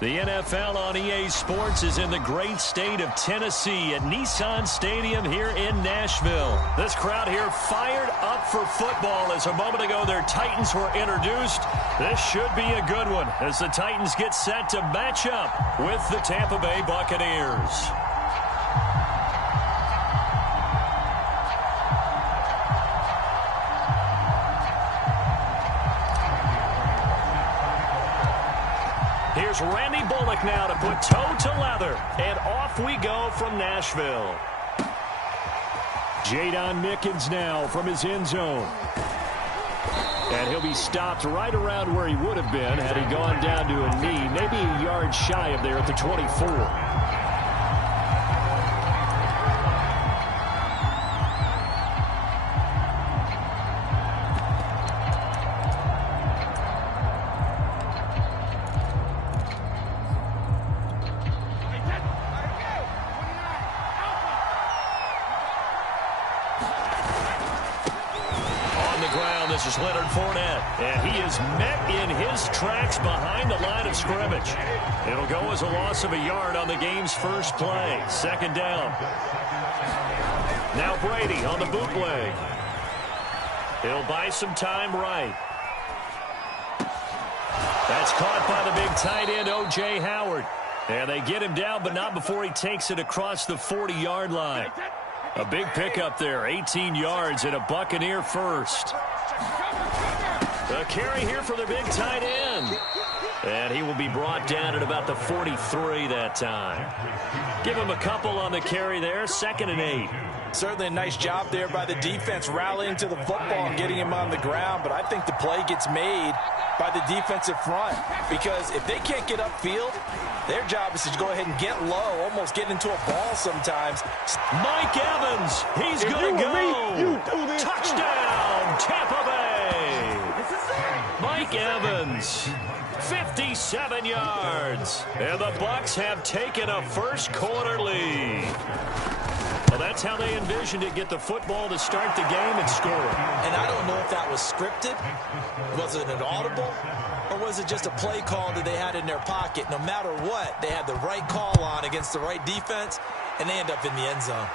The NFL on EA Sports is in the great state of Tennessee at Nissan Stadium here in Nashville. This crowd here fired up for football as a moment ago their Titans were introduced. This should be a good one as the Titans get set to match up with the Tampa Bay Buccaneers. Here's Randy Bullock now to put toe to leather. And off we go from Nashville. Jadon Mickens now from his end zone. And he'll be stopped right around where he would have been had he gone down to a knee, maybe a yard shy of there at the 24. This is Leonard Fournette, and he is met in his tracks behind the line of scrimmage. It'll go as a loss of a yard on the game's first play. Second down. Now Brady on the bootleg. He'll buy some time right. That's caught by the big tight end, O.J. Howard. And they get him down, but not before he takes it across the 40-yard line. A big pickup there, 18 yards and a Buccaneer first. A carry here for the big tight end. And he will be brought down at about the 43 that time. Give him a couple on the carry there, 2nd and 8. Certainly a nice job there by the defense rallying to the football and getting him on the ground. But I think the play gets made by the defensive front. Because if they can't get upfield, their job is to go ahead and get low, almost get into a ball sometimes. Mike Evans, he's going to go. Touchdown, Tampa Bay. Mike Evans, 57 yards. And the Bucs have taken a first quarter lead. Well, that's how they envisioned it, get the football to start the game and score. And I don't know if that was scripted. Was it an audible? Or was it just a play call that they had in their pocket? No matter what, they had the right call on against the right defense, and they end up in the end zone.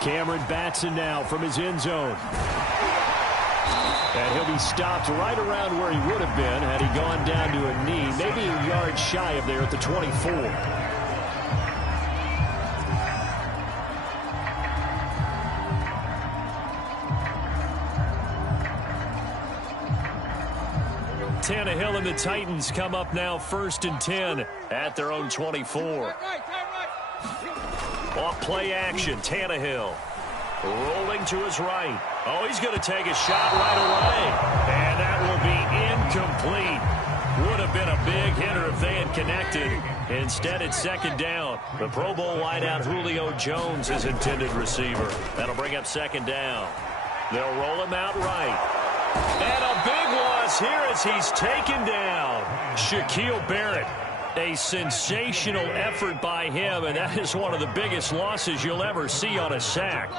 Cameron Batson now from his end zone. And he'll be stopped right around where he would have been had he gone down to a knee, maybe a yard shy of there at the 24. Tannehill and the Titans come up now 1st and 10 at their own 24. Off play action, Tannehill rolling to his right. Oh, he's going to take a shot right away. And that will be incomplete. Would have been a big hitter if they had connected. Instead, it's 2nd down. The Pro Bowl wideout Julio Jones is intended receiver. That'll bring up 2nd down. They'll roll him out right. And a big loss here as he's taken down. Shaquille Barrett. A sensational effort by him, and that is one of the biggest losses you'll ever see on a sack.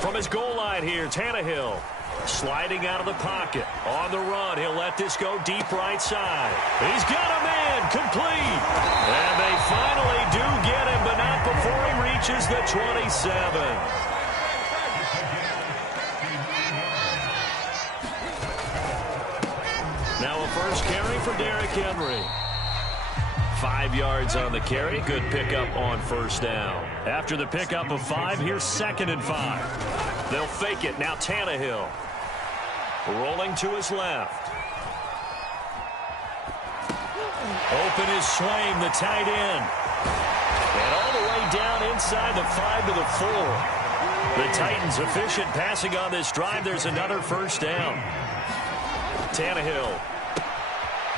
From his goal line here, Tannehill sliding out of the pocket. On the run, he'll let this go deep right side. He's got a man, complete. And they finally do get him, but not before he reaches the 27. Now a first carry for Derrick Henry. 5 yards on the carry. Good pickup on 1st down. After the pickup of 5, here's 2nd and 5. They'll fake it. Now Tannehill. Rolling to his left. Open is Swaim, the tight end. And all the way down inside the 5 to the 4. The Titans efficient passing on this drive. There's another 1st down. Tannehill.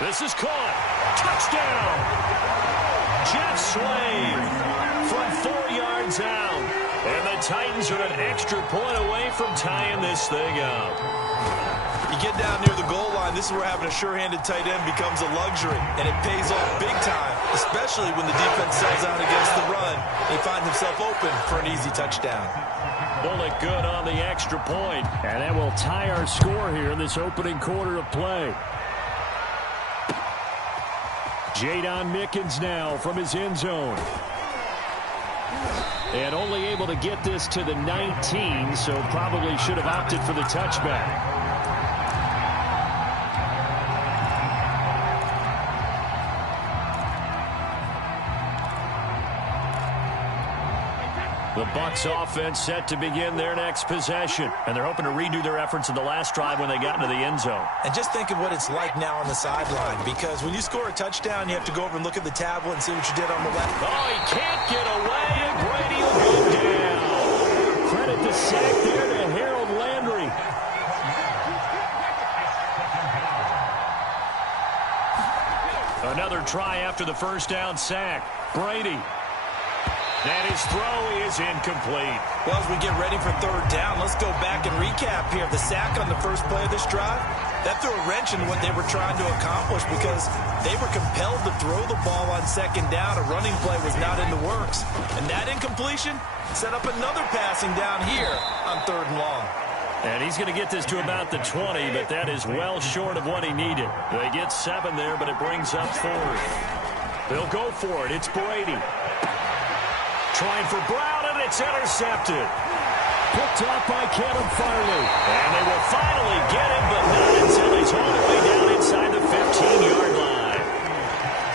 This is caught. Touchdown. Jeff Swaim from 4 yards out. And the Titans are an extra point away from tying this thing up. You get down near the goal line, this is where having a sure-handed tight end becomes a luxury. And it pays off big time, especially when the defense sells out against the run. If finds himself open for an easy touchdown. Bullock good on the extra point. And that will tie our score here in this opening quarter of play. Jadon Mickens now from his end zone. And only able to get this to the 19, so probably should have opted for the touchback. The Bucs offense set to begin their next possession. And they're hoping to redo their efforts in the last drive when they got into the end zone. And just think of what it's like now on the sideline, because when you score a touchdown, you have to go over and look at the tablet and see what you did on the left. Oh, he can't get away, and Brady will go down. Credit the sack there to Harold Landry. Another try after the first down sack. Brady. And his throw is incomplete. Well, as we get ready for third down, let's go back and recap here. The sack on the first play of this drive, that threw a wrench into what they were trying to accomplish because they were compelled to throw the ball on second down. A running play was not in the works. And that incompletion set up another passing down here on third and long. And he's going to get this to about the 20, but that is well short of what he needed. They get 7 there, but it brings up 4. They'll go for it. It's Brady. Trying for Brown, and it's intercepted. Picked up by Kevin Farley. And they will finally get him, but not until he's all the way down inside the 15-yard line.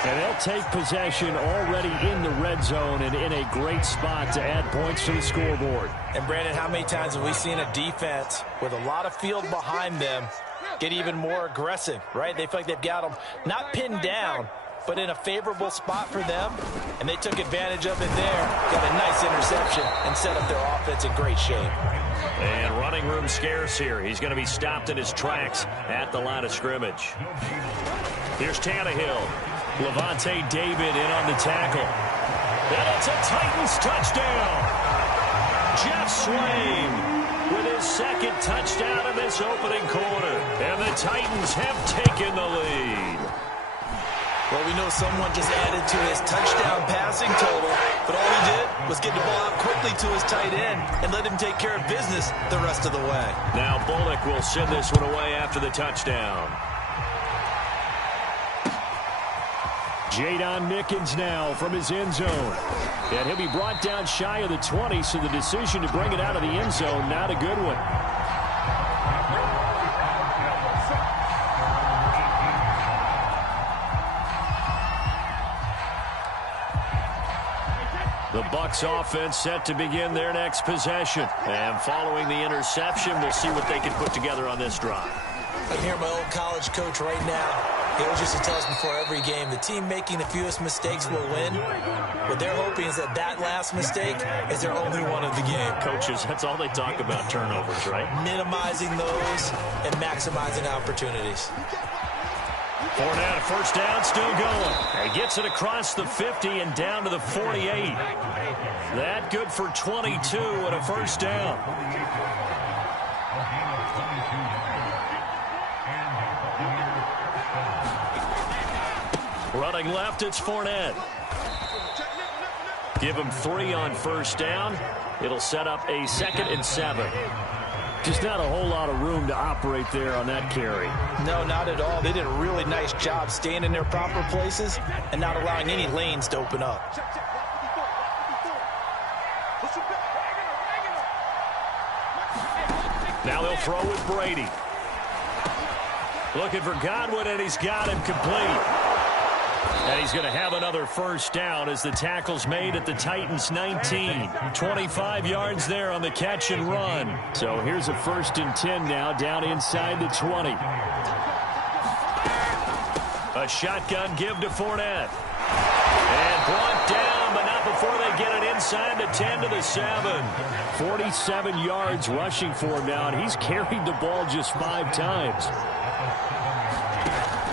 And they'll take possession already in the red zone and in a great spot to add points to the scoreboard. And, Brandon, how many times have we seen a defense with a lot of field behind them get even more aggressive, right? They feel like they've got them not pinned down, but in a favorable spot for them, and they took advantage of it there. Got a nice interception and set up their offense in great shape. And running room scarce here. He's going to be stopped in his tracks at the line of scrimmage. Here's Tannehill. Levante David in on the tackle. And it's a Titans touchdown. Jeff Swain with his second touchdown in this opening quarter. And the Titans have taken the lead. Well, we know someone just added to his touchdown passing total, but all he did was get the ball out quickly to his tight end and let him take care of business the rest of the way. Now Bullock will send this one away after the touchdown. Jadon Mickens now from his end zone. And he'll be brought down shy of the 20, so the decision to bring it out of the end zone, not a good one. The Bucs offense set to begin their next possession. And following the interception, we'll see what they can put together on this drive. I can hear my old college coach right now. He always used to tell us before every game, the team making the fewest mistakes will win. What they're hoping is that that last mistake is their only one of the game. Coaches, that's all they talk about, turnovers, right? Minimizing those and maximizing opportunities. Fournette, first down, still going. He gets it across the 50 and down to the 48. That good for 22 and a first down. Running left, it's Fournette. Give him 3 on first down. It'll set up a 2nd and 7. Just not a whole lot of room to operate there on that carry. No, not at all. They did a really nice job staying in their proper places and not allowing any lanes to open up. Now they'll throw with Brady. Looking for Godwin, and he's got him complete. And he's going to have another first down as the tackle's made at the Titans 19. 25 yards there on the catch and run. So here's a 1st and 10 now down inside the 20. A shotgun give to Fournette. And brought down, but not before they get it inside the 10 to the 7. 47 yards rushing for him now, and he's carried the ball just 5 times.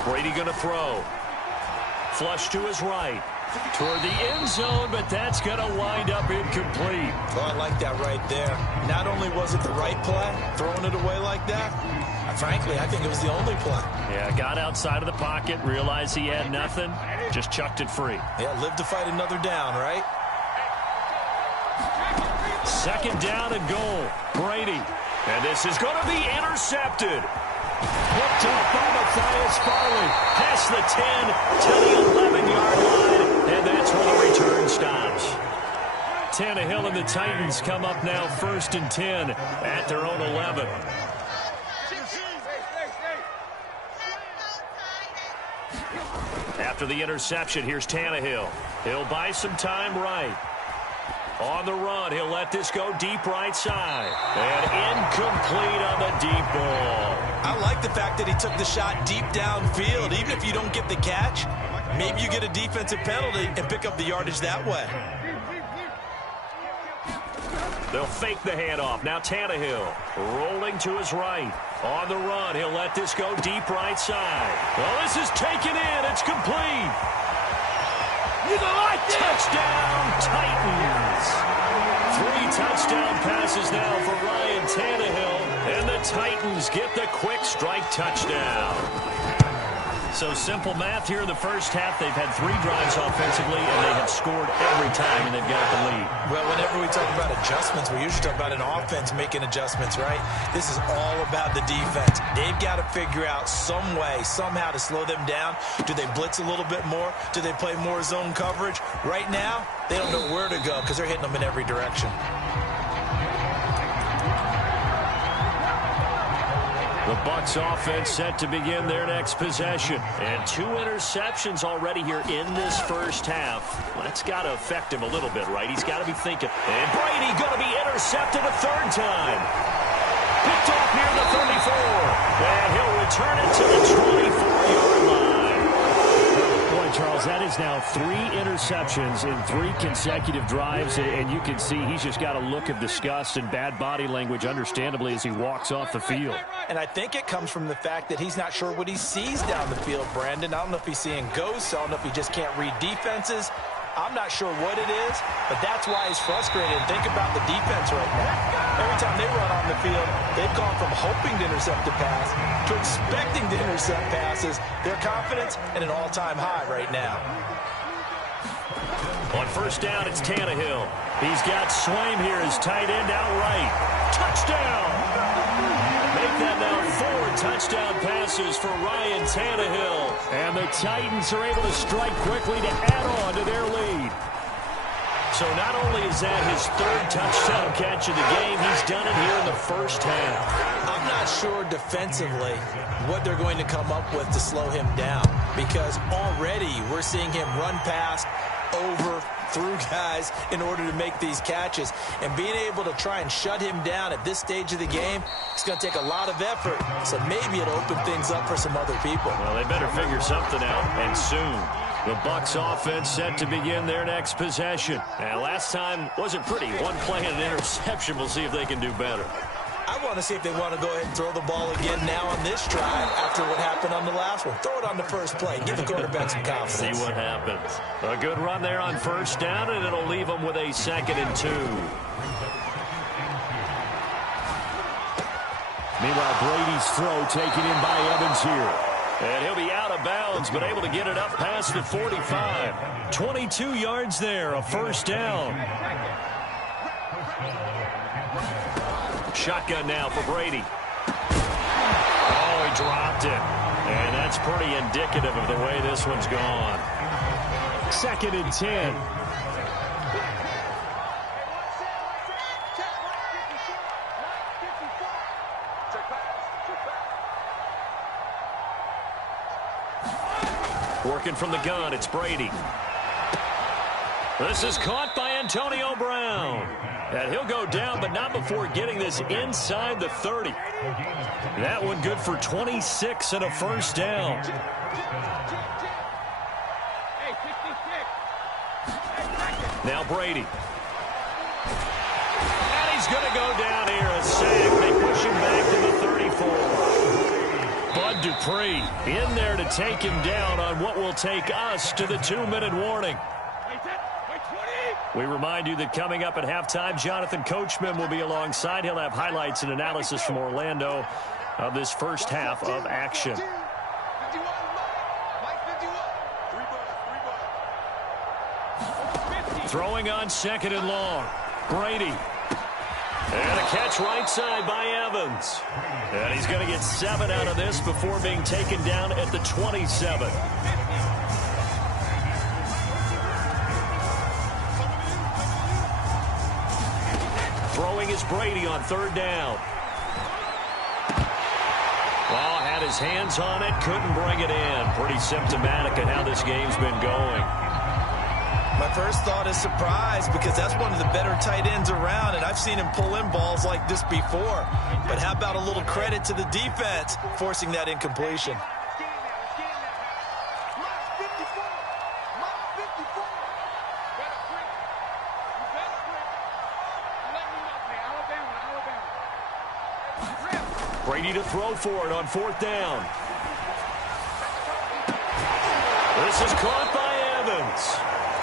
Brady going to throw. Flush to his right. Toward the end zone, but that's going to wind up incomplete. Oh, I like that right there. Not only was it the right play, throwing it away like that, frankly, I think it was the only play. Yeah, got outside of the pocket, realized he had nothing, just chucked it free. Yeah, live to fight another down, right? second down and goal. Brady. And this is going to be intercepted. Picked up by Matthias Farley. Past the 10 to the 11-yard line. And that's where the return stops. Tannehill and the Titans come up now 1st and 10 at their own 11. After the interception, here's Tannehill. He'll buy some time right. On the run, he'll let this go deep right side. And incomplete on the deep ball. I like the fact that he took the shot deep downfield. Even if you don't get the catch, maybe you get a defensive penalty and pick up the yardage that way. They'll fake the handoff. Now Tannehill rolling to his right. On the run, he'll let this go deep right side. Well, this is taken in. It's complete. Touchdown, Titans. 3 touchdown passes now for Ryan Tannehill. And the Titans get the quick strike touchdown. So simple math here in the first half. They've had 3 drives offensively, and they have scored every time, and they've got the lead. Well, whenever we talk about adjustments, we usually talk about an offense making adjustments, right? This is all about the defense. They've got to figure out some way, somehow to slow them down. Do they blitz a little bit more? Do they play more zone coverage? Right now, they don't know where to go because they're hitting them in every direction. The Bucs offense set to begin their next possession. And 2 interceptions already here in this first half. That's got to affect him a little bit, right? He's got to be thinking. And Brady going to be intercepted a 3rd time. Picked off near the 34. And he'll return it to the 24-yard line. Boy, Charles, that is now 3 interceptions in 3 consecutive drives. And you can see he's just got a look of disgust and bad body language, understandably, as he walks off the field. And I think it comes from the fact that he's not sure what he sees down the field, Brandon. I don't know if he's seeing ghosts. I don't know if he just can't read defenses. I'm not sure what it is, but that's why he's frustrated. Think about the defense right now. Every time they run on the field, they've gone from hoping to intercept a pass to expecting to intercept passes. Their confidence at an all-time high right now. On 1st down, it's Tannehill. He's got Swaim here as tight end out right. Touchdown! Make that now 4 touchdown passes for Ryan Tannehill. And the Titans are able to strike quickly to add on to their lead. So not only is that his 3rd touchdown catch of the game, he's done it here in the first half. I'm not sure defensively what they're going to come up with to slow him down, because already we're seeing him run past, over, through guys in order to make these catches. And being able to try and shut him down at this stage of the game, it's going to take a lot of effort. So maybe it'll open things up for some other people. Well, they better figure something out, and soon. The Bucs offense set to begin their next possession. And last time wasn't pretty. 1 play and an interception. We'll see if they can do better. I want to see if they want to go ahead and throw the ball again now on this drive after what happened on the last one. Throw it on the first play. Give the quarterback some confidence. See what happens. A good run there on 1st down, and it'll leave them with a 2nd and 2. Meanwhile, Brady's throw taken in by Evans here. And he'll be out of bounds, but able to get it up past the 45. 22 yards there, a 1st down. Shotgun now for Brady. Oh, he dropped it. And that's pretty indicative of the way this one's gone. 2nd and 10. Working from the gun, it's Brady. This is caught by Antonio Brown. And he'll go down, but not before getting this inside the 30. That one good for 26 and a 1st down. Now Brady. And he's going to go down here. A sack. They push him back to the 34. Bud Dupree in there to take him down on what will take us to the 2-minute warning. We remind you that coming up at halftime, Jonathan Coachman will be alongside. He'll have highlights and analysis from Orlando of this first half of action. Throwing on 2nd and long. Brady. And a catch right side by Evans. And he's going to get 7 out of this before being taken down at the 27. Throwing is Brady on 3rd down. Well, had his hands on it, couldn't bring it in. Pretty symptomatic of how this game's been going. My first thought is surprise, because that's one of the better tight ends around, and I've seen him pull in balls like this before. But how about a little credit to the defense forcing that incompletion? Brady to throw for it on 4th down. This is caught by Evans.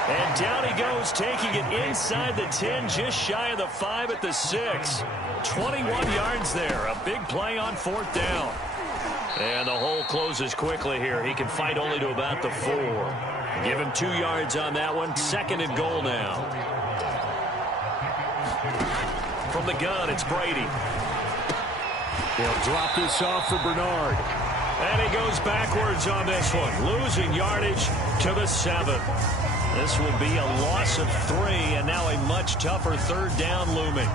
And down he goes, taking it inside the 10, just shy of the 5 at the 6. 21 yards there. A big play on 4th down. And the hole closes quickly here. He can fight only to about the 4. Give him 2 yards on that one. 2nd and goal now. From the gun, it's Brady. He'll drop this off for Bernard. And he goes backwards on this one, losing yardage to the 7. This will be a loss of 3, and now a much tougher 3rd down looming.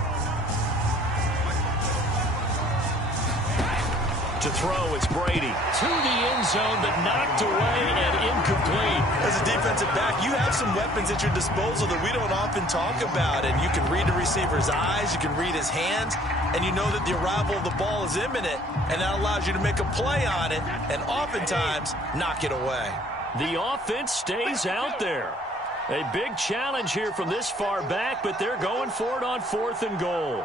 To throw, it's Brady. To the end zone, but knocked away and incomplete. As a defensive back, you have some weapons at your disposal that we don't often talk about. And you can read the receiver's eyes, you can read his hands, and you know that the arrival of the ball is imminent, and that allows you to make a play on it and oftentimes knock it away. The offense stays out there. A big challenge here from this far back, but they're going for it on 4th and goal.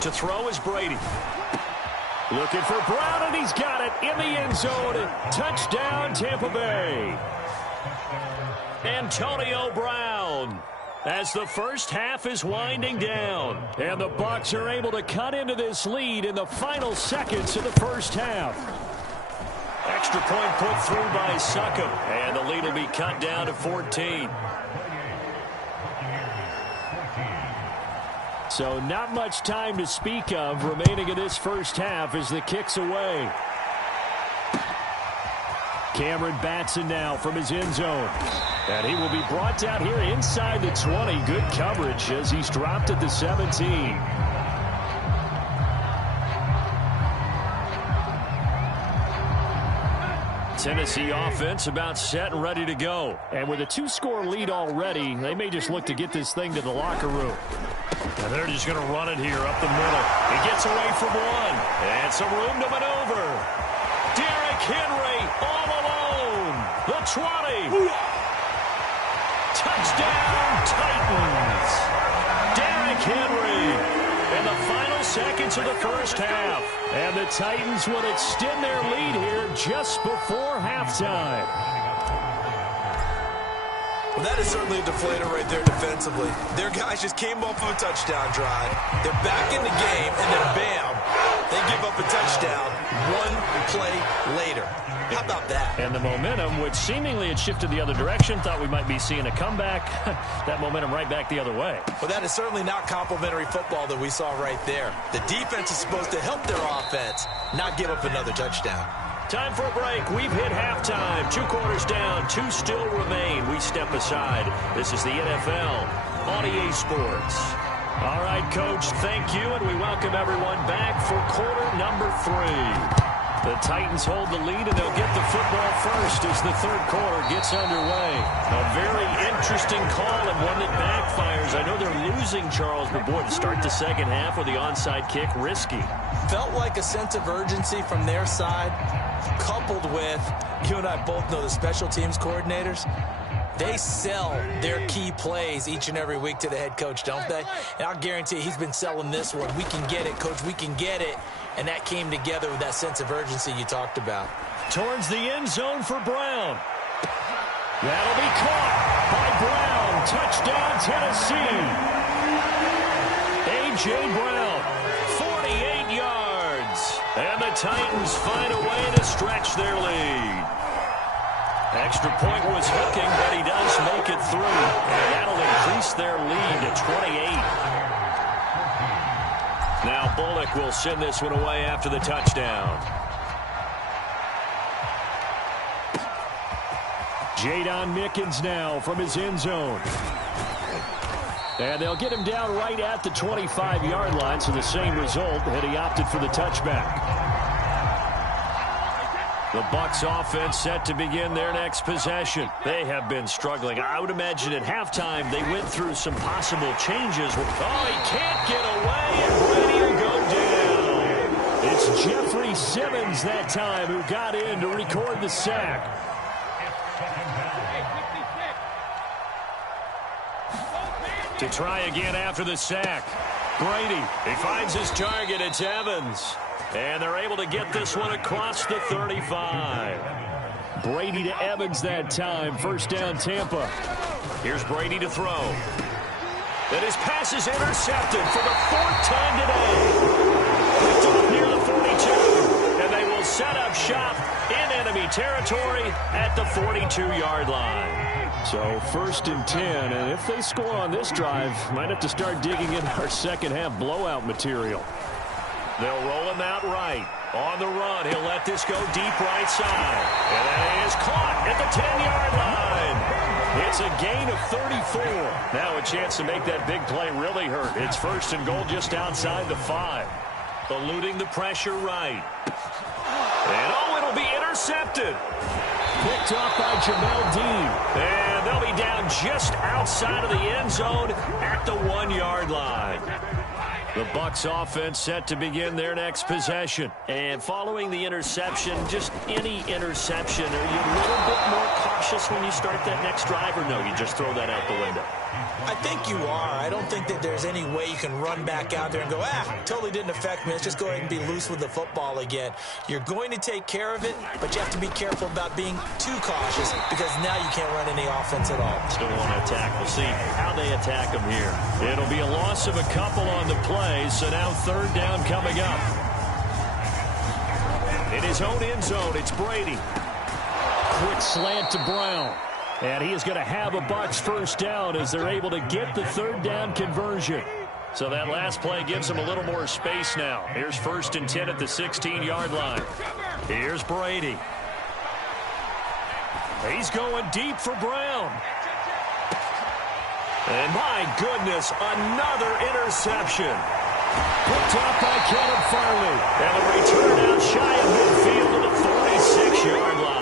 To throw is Brady. Looking for Brown, and he's got it in the end zone. Touchdown, Tampa Bay. Antonio Brown. As the first half is winding down, and the Bucs are able to cut into this lead in the final seconds of the first half. Extra point put through by Succop, and the lead will be cut down to 14. So not much time to speak of remaining in this first half as the kick's away. Cameron Batson now from his end zone. And he will be brought down here inside the 20. Good coverage as he's dropped at the 17. Tennessee offense about set and ready to go. And with a 2-score lead already, they may just look to get this thing to the locker room. And they're just going to run it here up the middle. He gets away from one. And some room to maneuver. Derrick Henry all alone. The 20. Touchdown, Titans. Derrick Henry. In the final seconds of the first half. And the Titans would extend their lead here just before halftime. Well, that is certainly a deflator right there defensively. Their guys just came off of a touchdown drive. They're back in the game, and then bam, they give up a touchdown one play later. How about that? And the momentum, which seemingly had shifted the other direction, thought we might be seeing a comeback. That momentum right back the other way. Well, that is certainly not complimentary football that we saw right there. The defense is supposed to help their offense, not give up another touchdown. Time for a break. We've hit halftime. 2 quarters down. 2 still remain. We step aside. This is the NFL on EA Sports. All right, Coach, thank you, and we welcome everyone back for quarter number 3. The Titans hold the lead, and they'll get the football first as the third quarter gets underway. A very interesting call and one that backfires. I know they're losing, Charles, but boy, to start the second half with the onside kick, risky. Felt like a sense of urgency from their side, coupled with, you and I both know the special teams coordinators, they sell their key plays each and every week to the head coach, don't they? And I'll guarantee he's been selling this one. We can get it, Coach. We can get it. And that came together with that sense of urgency you talked about. Towards the end zone for Brown. That'll be caught by Brown. Touchdown, Tennessee. A.J. Brown, 48 yards. And the Titans find a way to stretch their lead. Extra point was hooking, but he does make it through. And that'll increase their lead to 28. Now Bullock will send this one away after the touchdown. Jadon Mickens now from his end zone. And they'll get him down right at the 25-yard line, so the same result, and he opted for the touchback. The Bucs offense set to begin their next possession. They have been struggling. I would imagine at halftime they went through some possible changes. Oh, he can't get away, and Brady will go down. It's Jeffrey Simmons that time who got in to record the sack. To try again after the sack. Brady, he finds his target. It's Evans. And they're able to get this one across the 35. Brady to Evans that time. First down, Tampa. Here's Brady to throw. And his pass is intercepted for the fourth time today. Picked off near the 42. And they will set up shop in enemy territory at the 42-yard line. So first and 10, and if they score on this drive, might have to start digging in our second half blowout material. They'll roll him out right. On the run, he'll let this go deep right side. And that is caught at the 10-yard line. It's a gain of 34. Now a chance to make that big play really hurt. It's first and goal just outside the 5. Eluding the pressure right. And oh, it'll be intercepted. Picked off by Jamel Dean. And they'll be down just outside of the end zone at the 1-yard line. The Bucs offense set to begin their next possession. And following the interception, just any interception, are you a little bit more cautious when you start that next drive, or no, you just throw that out the window? I think you are. I don't think that there's any way you can run back out there and go, totally didn't affect me. Let's just go ahead and be loose with the football again. You're going to take care of it, but you have to be careful about being too cautious because now you can't run any offense at all. Still want to attack. We'll see how they attack them here. It'll be a loss of a couple on the play, so now third down coming up. In his own end zone, it's Brady. Quick slant to Brown. And he is going to have a Bucs first down as they're able to get the third down conversion. So that last play gives him a little more space now. Here's first and 10 at the 16-yard line. Here's Brady. He's going deep for Brown. And my goodness, another interception. Picked off by Caleb Farley. And the return out shy of midfield to the 46-yard line.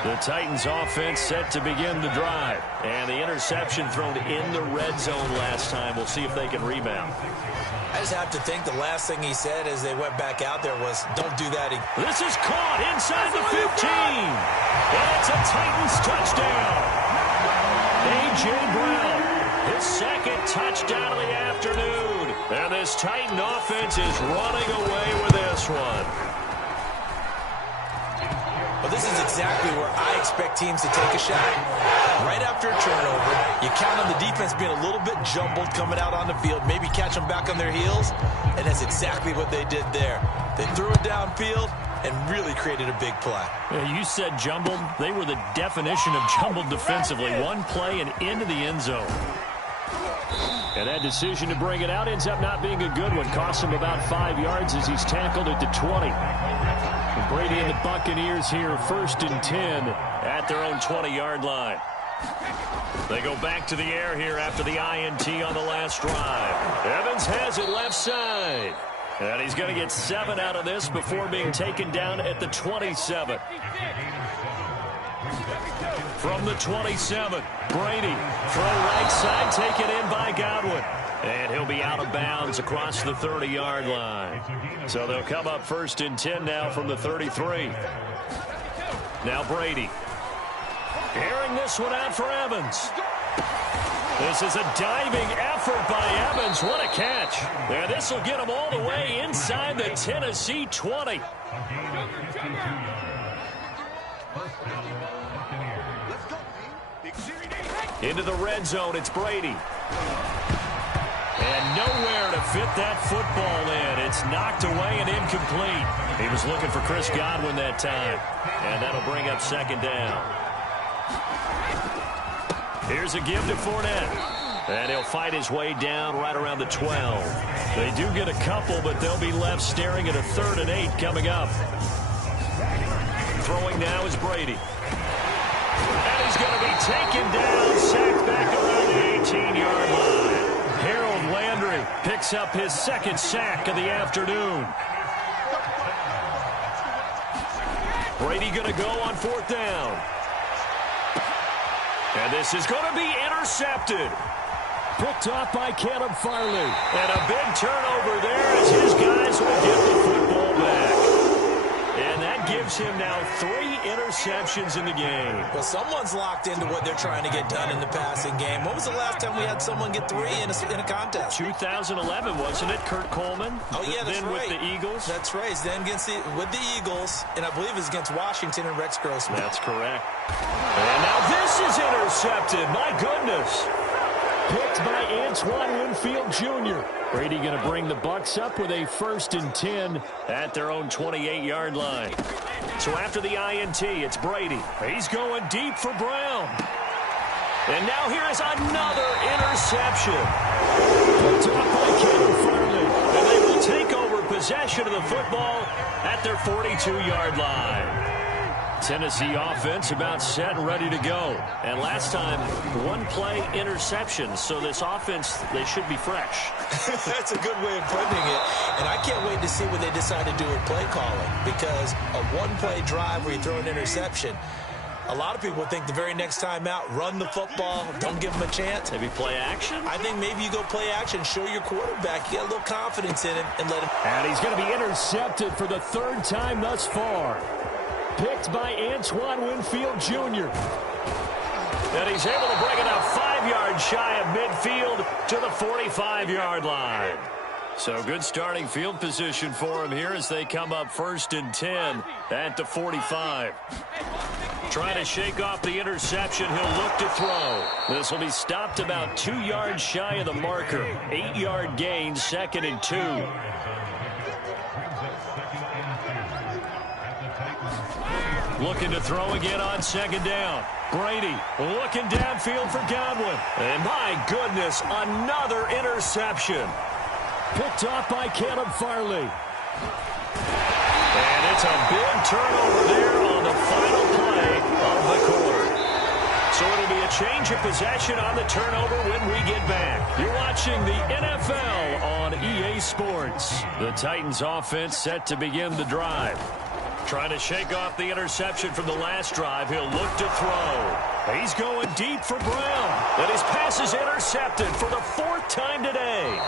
The Titans offense set to begin the drive. And the interception thrown in the red zone last time. We'll see if they can rebound. I just have to think the last thing he said as they went back out there was, don't do that again. This is caught inside the 15. And it's a Titans touchdown. A.J. Brown, his second touchdown of the afternoon. And this Titan offense is running away with this one. Well, this is exactly where I expect teams to take a shot. Right after a turnover, you count on the defense being a little bit jumbled coming out on the field, maybe catch them back on their heels, and that's exactly what they did there. They threw it downfield and really created a big play. Yeah, you said jumbled. They were the definition of jumbled defensively. One play and into the end zone. And that decision to bring it out ends up not being a good one. Costs him about 5 yards as he's tackled at the 20. And Brady and the Buccaneers here, first and 10 at their own 20-yard line. They go back to the air here after the INT on the last drive. Evans has it left side. And he's going to get 7 out of this before being taken down at the 27. From the 27, Brady, throw right side, taken in by Godwin. And he'll be out of bounds across the 30-yard line. So they'll come up first and 10 now from the 33. Now Brady. Airing this one out for Evans. This is a diving effort by Evans. What a catch. And this will get him all the way inside the Tennessee 20. Into the red zone, it's Brady. And nowhere to to fit that football in. It's knocked away and incomplete. He was looking for Chris Godwin that time. And that'll bring up second down. Here's a give to Fournette. And he'll fight his way down right around the 12. They do get a couple, but they'll be left staring at a 3rd and 8 coming up. Throwing now is Brady. And he's going to be taken down, sacked back around the 18-yard line. Harold Landry picks up his 2nd sack of the afternoon. Brady going to go on 4th down. And this is going to be intercepted. Picked off by Caleb Farley. And a big turnover there as his guys will get the football back. And that gives him now 3 interceptions in the game. Well, someone's locked into what they're trying to get done in the passing game. When was the last time we had someone get 3 in a contest? 2011, wasn't it? Kurt Coleman. Oh, yeah, that's then right. With the Eagles. That's right. Then with the Eagles, and I believe it's against Washington and Rex Grossman. That's correct. And now this is intercepted. My goodness. Picked by Antoine Winfield Jr. Brady going to bring the Bucs up with a 1st and 10 at their own 28-yard line. So after the INT, it's Brady. He's going deep for Brown. And now here is another interception. Picked up by Caleb Farley. And they will take over possession of the football at their 42-yard line. Tennessee offense about set and ready to go. And last time, 1-play interception. So this offense, they should be fresh. That's a good way of putting it. And I can't wait to see what they decide to do with play calling. Because a 1-play drive where you throw an interception, a lot of people think the very next time out, run the football, don't give them a chance. Maybe play action? I think maybe you go play action, show your quarterback, you get a little confidence in him, and let him. And he's going to be intercepted for the 3rd time thus far. Picked by Antoine Winfield Jr. And he's able to bring it up 5 yards shy of midfield to the 45-yard line. So good starting field position for him here as they come up 1st and 10 at the 45. Trying to shake off the interception. He'll look to throw. This will be stopped about 2 yards shy of the marker. 8-yard gain, 2nd and 2. Looking to throw again on 2nd down. Brady looking downfield for Godwin. And my goodness, another interception. Picked off by Caleb Farley. And it's a big turnover there on the final play of the quarter. So it'll be a change of possession on the turnover when we get back. You're watching the NFL on EA Sports. The Titans offense set to begin the drive. Trying to shake off the interception from the last drive. He'll look to throw. He's going deep for Brown. And his pass is intercepted for the 4th time today.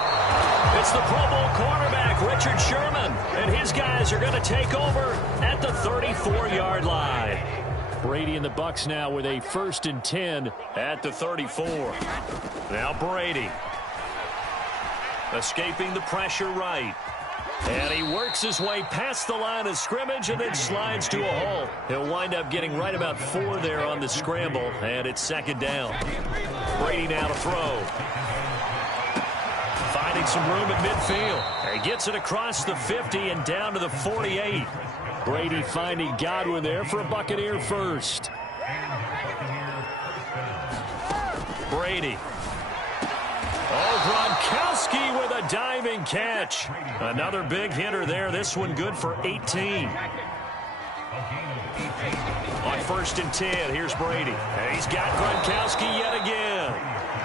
It's the Pro Bowl cornerback, Richard Sherman. And his guys are going to take over at the 34-yard line. Brady and the Bucs now with a 1st and 10 at the 34. Now Brady. Escaping the pressure right. And he works his way past the line of scrimmage and then slides to a hole. He'll wind up getting right about 4 there on the scramble, and it's 2nd down. Brady now to throw. Finding some room at midfield. He gets it across the 50 and down to the 48. Brady finding Godwin there for a Buccaneer first. Brady. Oh, Gronkowski with a diving catch. Another big hitter there. This one good for 18. On 1st and 10, here's Brady. And he's got Gronkowski yet again.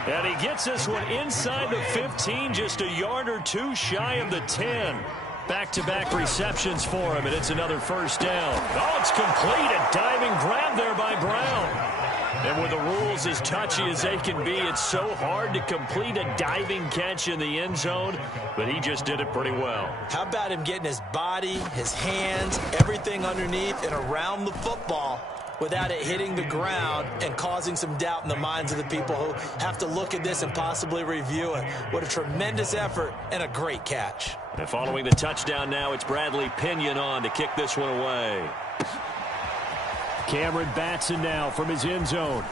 And he gets this one inside the 15, just a yard or 2 shy of the 10. Back-to-back receptions for him, and it's another 1st down. Oh, it's complete. A diving grab there by Brown. And with the rules as touchy as they can be, it's so hard to complete a diving catch in the end zone, but he just did it pretty well. How about him getting his body, his hands, everything underneath and around the football without it hitting the ground and causing some doubt in the minds of the people who have to look at this and possibly review it. What a tremendous effort and a great catch. And following the touchdown now, it's Bradley Pinion on to kick this one away. Cameron Batson now from his end zone.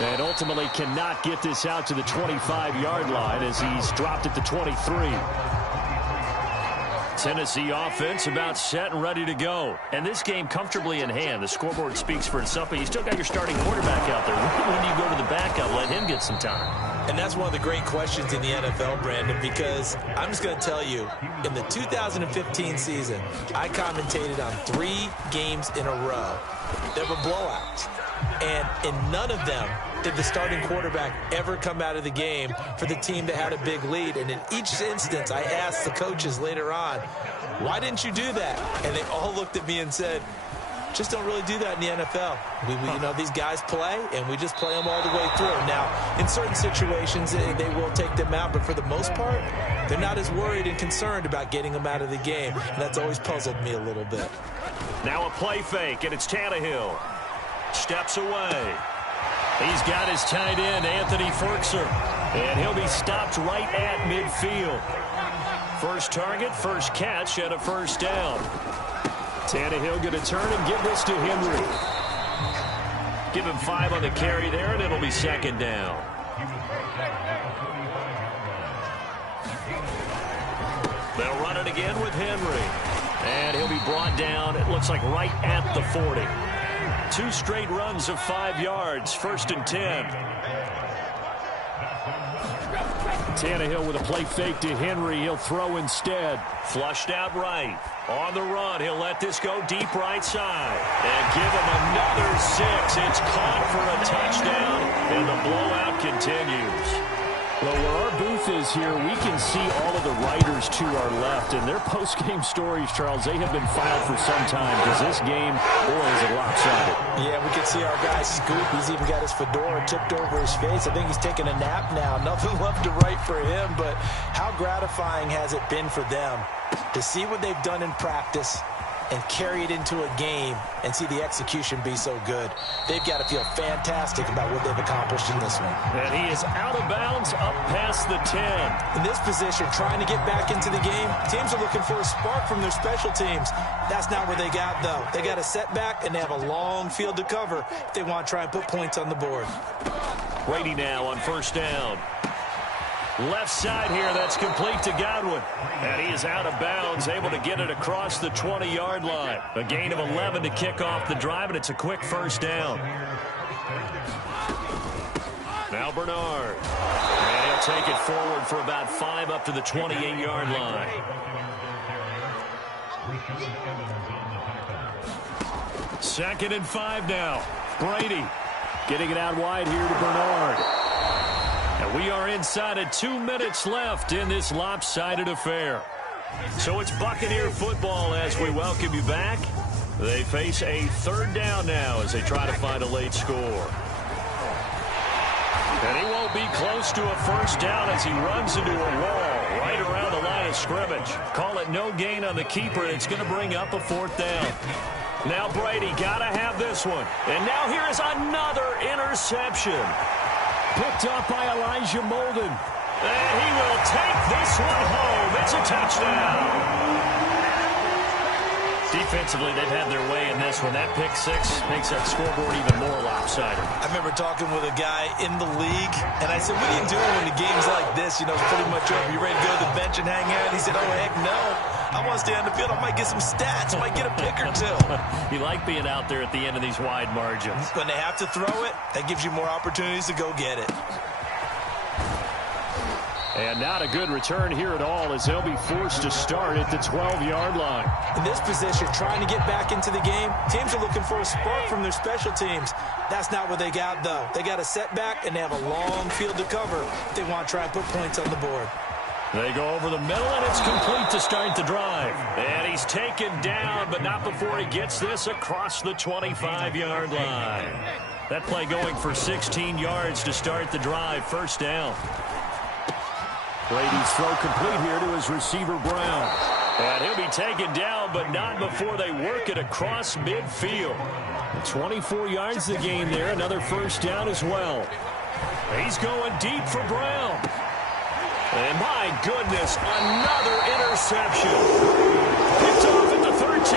And ultimately cannot get this out to the 25-yard line as he's dropped at the 23. Tennessee offense about set and ready to go. And this game comfortably in hand. The scoreboard speaks for itself, but you still got your starting quarterback out there. When do you go to the backup? Let him get some time. And that's one of the great questions in the NFL, Brandon, because I'm just going to tell you, in the 2015 season, I commentated on 3 games in a row. There were blowouts. And in none of them did the starting quarterback ever come out of the game for the team that had a big lead. And in each instance, I asked the coaches later on, why didn't you do that? And they all looked at me and said, just don't really do that in the NFL. You know, these guys play, and we just play them all the way through. Now, in certain situations, they will take them out, but for the most part, they're not as worried and concerned about getting them out of the game. And that's always puzzled me a little bit. Now a play fake, and it's Tannehill. Steps away. He's got his tight end, Anthony Firkser, and he'll be stopped right at midfield. First target, first catch, and a first down. Tannehill going to turn and give this to Henry. Give him 5 on the carry there, and it'll be second down. They'll run it again with Henry. And he'll be brought down, it looks like right at the 40. 2 straight runs of 5 yards, 1st and 10. Tannehill with a play fake to Henry. He'll throw instead. Flushed out right. On the run, he'll let this go deep right side. And give him another 6. It's caught for a touchdown, and the blowout continues. Well, where our booth is here, we can see all of the writers to our left. And their post-game stories, Charles, they have been filed for some time because this game, boy, is it lopsided. Yeah, we can see our guy Scoop. He's even got his fedora tipped over his face. I think he's taking a nap now. Nothing left to write for him, but how gratifying has it been for them to see what they've done in practice and carry it into a game and see the execution be so good. They've got to feel fantastic about what they've accomplished in this one. And he is out of bounds up past the 10. In this position, trying to get back into the game, teams are looking for a spark from their special teams. That's not what they got, though. They got a setback, and they have a long field to cover if they want to try and put points on the board. Brady now on first down. Left side here, that's complete to Godwin. And he is out of bounds, able to get it across the 20-yard line. A gain of 11 to kick off the drive, and it's a quick first down. Now Bernard. And he'll take it forward for about 5 up to the 28-yard line. Second and 5 now. Brady getting it out wide here to Bernard. And we are inside of 2 minutes left in this lopsided affair. So it's Buccaneer football as we welcome you back. They face a third down now as they try to find a late score. And he won't be close to a first down as he runs into a wall right around the line of scrimmage. Call it no gain on the keeper, and it's going to bring up a fourth down. Now Brady got to have this one. And now here is another interception. Picked up by Elijah Molden. And he will take this one home. It's a touchdown. Defensively, they've had their way in this one. That pick 6 makes that scoreboard even more lopsided. I remember talking with a guy in the league, and I said, what are you doing when the game's like this? You know, it's pretty much over. You ready to go to the bench and hang out? He said, oh, heck no. I want to stay on the field. I might get some stats. I might get a pick or 2. You like being out there at the end of these wide margins. When they have to throw it, that gives you more opportunities to go get it. And not a good return here at all as they'll be forced to start at the 12-yard line. In this position, trying to get back into the game, teams are looking for a spark from their special teams. That's not what they got, though. They got a setback, and they have a long field to cover if they want to try and put points on the board. They go over the middle, and it's complete to start the drive. And he's taken down, but not before he gets this across the 25-yard line. That play going for 16 yards to start the drive. First down. Brady's throw complete here to his receiver, Brown. And he'll be taken down, but not before they work it across midfield. 24 yards the gain there. Another first down as well. He's going deep for Brown. And my goodness, another interception. Picked off at the 13.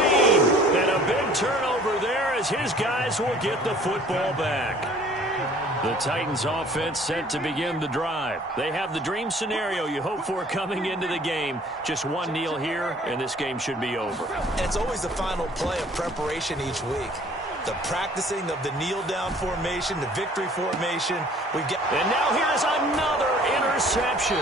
And a big turnover there as his guys will get the football back. The Titans offense set to begin the drive. They have the dream scenario you hope for coming into the game. Just one kneel here, and this game should be over. And it's always the final play of preparation each week. The practicing of the kneel-down formation, the victory formation. And now here's another interception.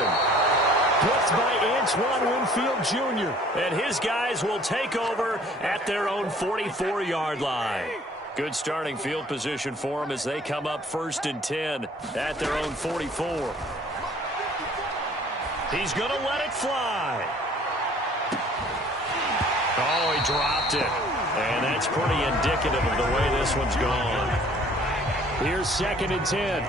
Blitzed by Antoine Winfield Jr. And his guys will take over at their own 44-yard line. Good starting field position for them as they come up 1st and 10 at their own 44. He's going to let it fly. Oh, he dropped it. And that's pretty indicative of the way this one's gone. Here's 2nd and 10.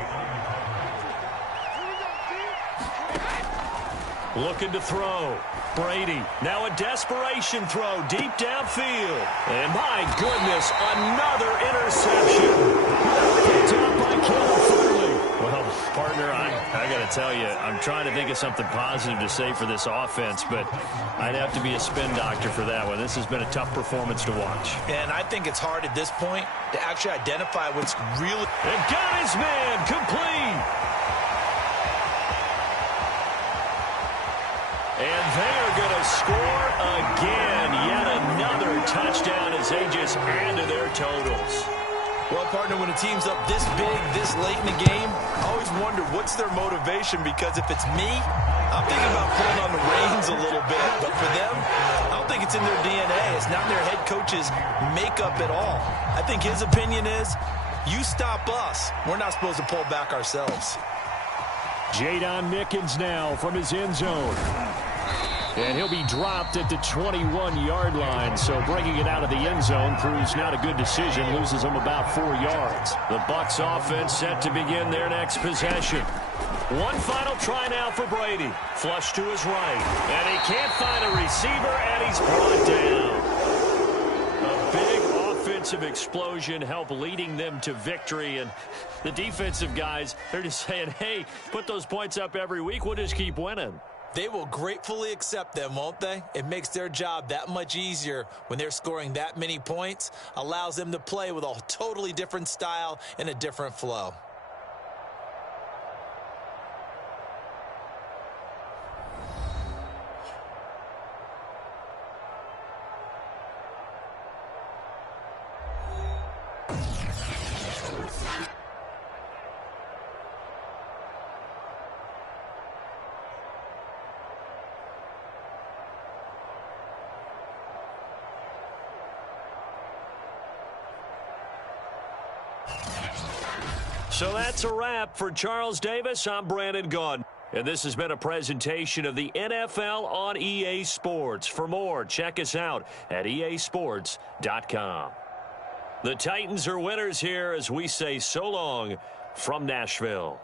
Looking to throw. Brady, now a desperation throw deep downfield. And my goodness, another interception. Picked up by Caleb Farley. Well, partner, I got to tell you, I'm trying to think of something positive to say for this offense, but I'd have to be a spin doctor for that one. This has been a tough performance to watch. And I think it's hard at this point to actually identify what's really... And got his man complete. And they are going to score again. Yet another touchdown as they just add to their totals. Well, partner, when a team's up this big, this late in the game, I always wonder what's their motivation, because if it's me, I'm thinking about pulling on the reins a little bit. But for them, I don't think it's in their DNA. It's not in their head coach's makeup at all. I think his opinion is, you stop us, we're not supposed to pull back ourselves. Jadon Mickens now from his end zone. And he'll be dropped at the 21-yard line. So bringing it out of the end zone proves not a good decision. Loses him about 4 yards. The Bucs offense set to begin their next possession. One final try now for Brady. Flush to his right. And he can't find a receiver, and he's brought down. A big offensive explosion helped leading them to victory. And the defensive guys, they're just saying, hey, put those points up every week. We'll just keep winning. They will gratefully accept them, won't they? It makes their job that much easier when they're scoring that many points. Allows them to play with a totally different style and a different flow. So that's a wrap for Charles Davis. I'm Brandon Gaudin. And this has been a presentation of the NFL on EA Sports. For more, check us out at easports.com. The Titans are winners here as we say so long from Nashville.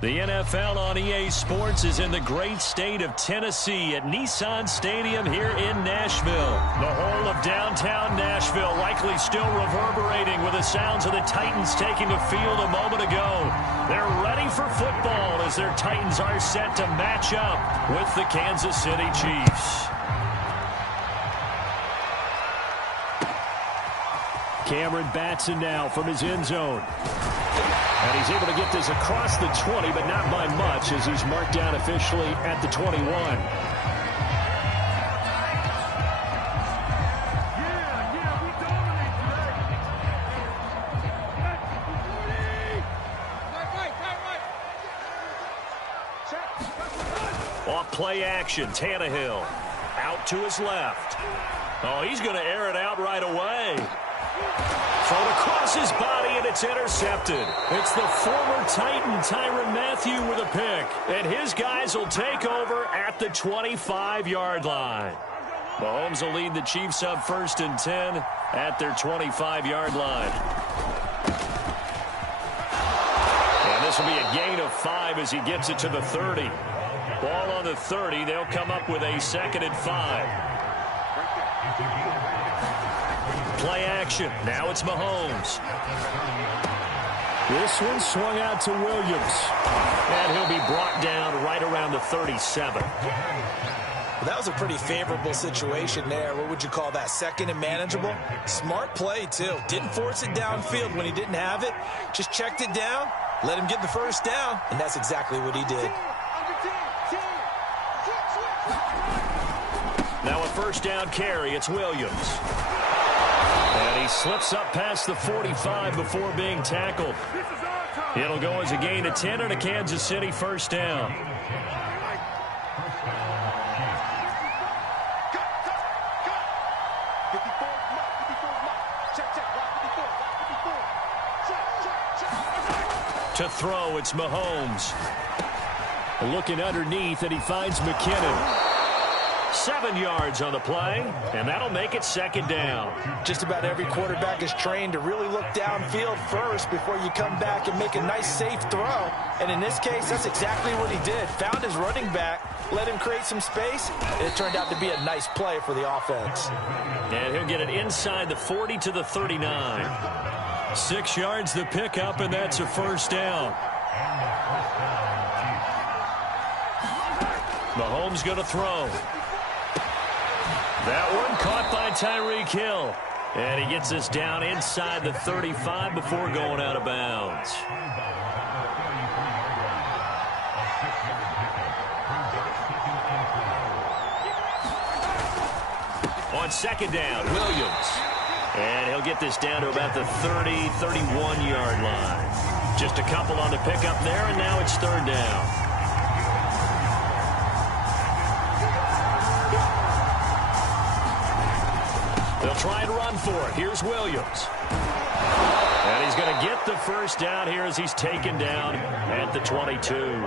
The NFL on EA Sports is in the great state of Tennessee at Nissan Stadium here in Nashville. The whole of downtown Nashville likely still reverberating with the sounds of the Titans taking the field a moment ago. They're ready for football as their Titans are set to match up with the Kansas City Chiefs. Cameron Batson now from his end zone. And he's able to get this across the 20, but not by much as he's marked down officially at the 21. Off play action, Tannehill out to his left. Oh, he's going to air it out right away. Thrown across his body, and it's intercepted. It's the former Titan, Tyrann Mathieu, with a pick. And his guys will take over at the 25-yard line. Mahomes will lead the Chiefs up 1st and 10 at their 25-yard line. And this will be a gain of 5 as he gets it to the 30. Ball on the 30. They'll come up with a 2nd and 5. Play action. Now it's Mahomes. This one swung out to Williams. And he'll be brought down right around the 37. Well, that was a pretty favorable situation there. What would you call that? 2nd and manageable? Smart play, too. Didn't force it downfield when he didn't have it. Just checked it down, let him get the first down, and that's exactly what he did. Now a 1st down carry. It's Williams. And he slips up past the 45 before being tackled. It'll go as a gain of 10 and a Kansas City 1st down. To throw, it's Mahomes. Looking underneath, and he finds McKinnon. 7 yards on the play, and that'll make it 2nd down. Just about every quarterback is trained to really look downfield first before you come back and make a nice, safe throw. And in this case, that's exactly what he did. Found his running back, let him create some space, and it turned out to be a nice play for the offense. And he'll get it inside the 40 to the 39. 6 yards the pickup, and that's a 1st down. Mahomes going to throw. That one caught by Tyreek Hill. And he gets this down inside the 35 before going out of bounds. On 2nd down, Williams. And he'll get this down to about the 30, 31-yard line. Just a couple on the pickup there, and now it's 3rd down. They'll try and run for it. Here's Williams. And he's going to get the 1st down here as he's taken down at the 22.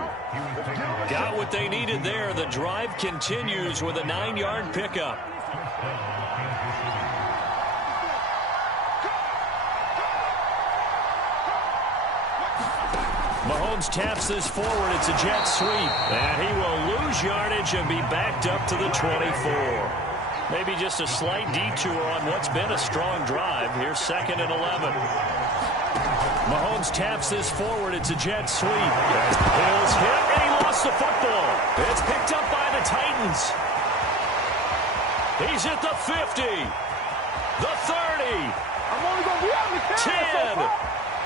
Got what they needed there. The drive continues with a 9-yard pickup. Mahomes taps this forward. It's a jet sweep. And he will lose yardage and be backed up to the 24. Maybe just a slight detour on what's been a strong drive. Here's 2nd and 11. Mahomes taps this forward. It's a jet sweep. Hill's hit, and he lost the football. It's picked up by the Titans. He's at the 50, the 30, 10.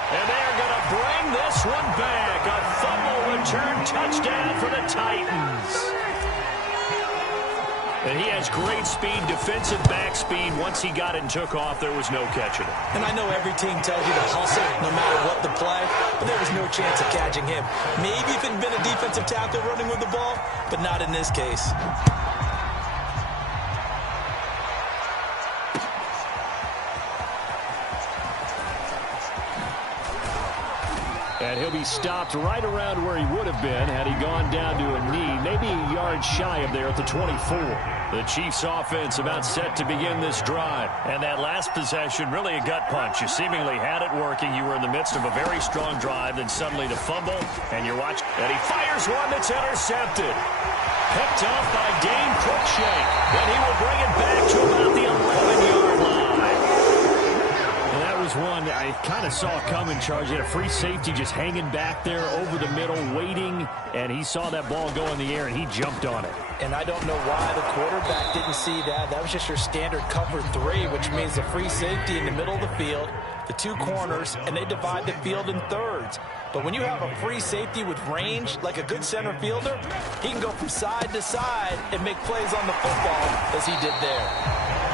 And they're going to bring this one back. A fumble return touchdown for the Titans. And he has great speed, defensive back speed. Once he got it and took off, there was no catching it. And I know every team tells you to hustle no matter what the play, but there was no chance of catching him. Maybe if it had been a defensive tackle running with the ball, but not in this case. And he'll be stopped right around where he would have been had he gone down to a knee, maybe a yard shy of there at the 24. The Chiefs offense about set to begin this drive. And that last possession, really a gut punch. You seemingly had it working. You were in the midst of a very strong drive, then suddenly the fumble, and you're watching. And he fires one that's intercepted. Picked off by Dane Cruikshank. And he will bring it back to about the 11-yard line. And that was one I kind of saw coming, Charge. He had a free safety just hanging back there over the middle, waiting, and he saw that ball go in the air, and he jumped on it. And I don't know why the quarterback didn't see that. That was just your standard cover 3, which means a free safety in the middle of the field, the 2 corners, and they divide the field in thirds. But when you have a free safety with range, like a good center fielder, he can go from side to side and make plays on the football as he did there.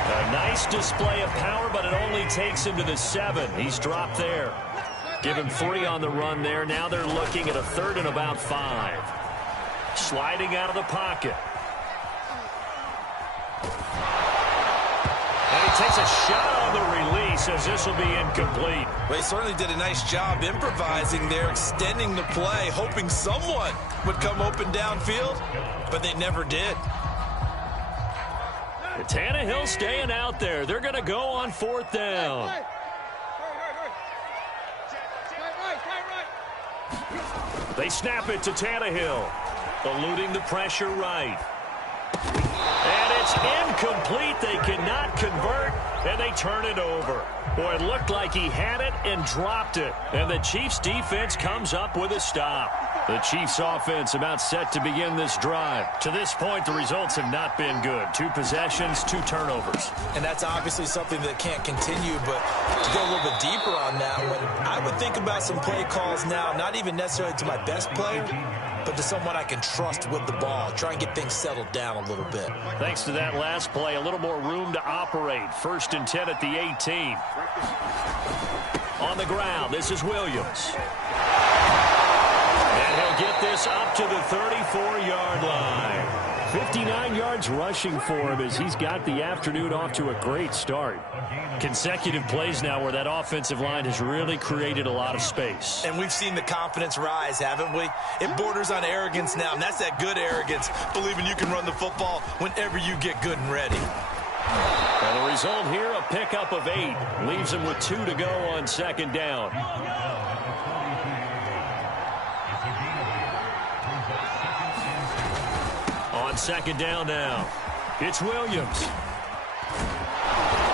A nice display of power, but it only takes him to the 7. He's dropped there. Give him 3 on the run there. Now they're looking at a 3rd and about 5. Sliding out of the pocket. And he takes a shot on the release as this will be incomplete. Well, he certainly did a nice job improvising there, extending the play, hoping someone would come open downfield, but they never did. Tannehill staying out there. They're going to go on 4th down. They snap it to Tannehill. Eluding the pressure right. And it's incomplete. They cannot convert, and they turn it over. Boy, it looked like he had it and dropped it. And the Chiefs defense comes up with a stop. The Chiefs offense about set to begin this drive. To this point, the results have not been good. 2 possessions, 2 turnovers. And that's obviously something that can't continue, but to go a little bit deeper on that one, I would think about some play calls now, not even necessarily to my best player, but to someone I can trust with the ball. Try and get things settled down a little bit. Thanks to that last play, a little more room to operate. 1st and 10 at the 18. On the ground, this is Williams. And he'll get this up to the 34-yard line. 59 yards rushing for him as he's got the afternoon off to a great start. Consecutive plays now where that offensive line has really created a lot of space. And we've seen the confidence rise, haven't we? It borders on arrogance now, and that's that good arrogance, believing you can run the football whenever you get good and ready. And the result here, a pickup of 8. Leaves him with 2 to go on 2nd down. On 2nd down now, it's Williams.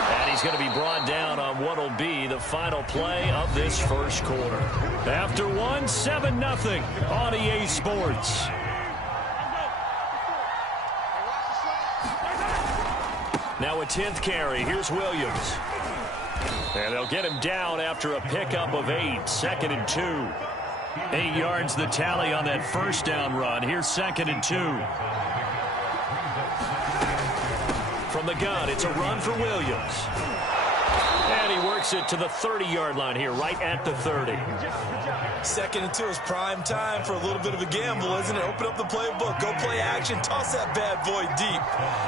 And he's going to be brought down on what will be the final play of this 1st quarter. After 1, 7-0 on EA Sports. Now a 10th carry. Here's Williams. And they'll get him down after a pickup of 8. 2nd and 2. 8 yards the tally on that 1st down run. Here's 2nd and 2. From the gun, it's a run for Williams. And he works it to the 30-yard line here, right at the 30. 2nd and 2 is prime time for a little bit of a gamble, isn't it? Open up the playbook, go play action, toss that bad boy deep.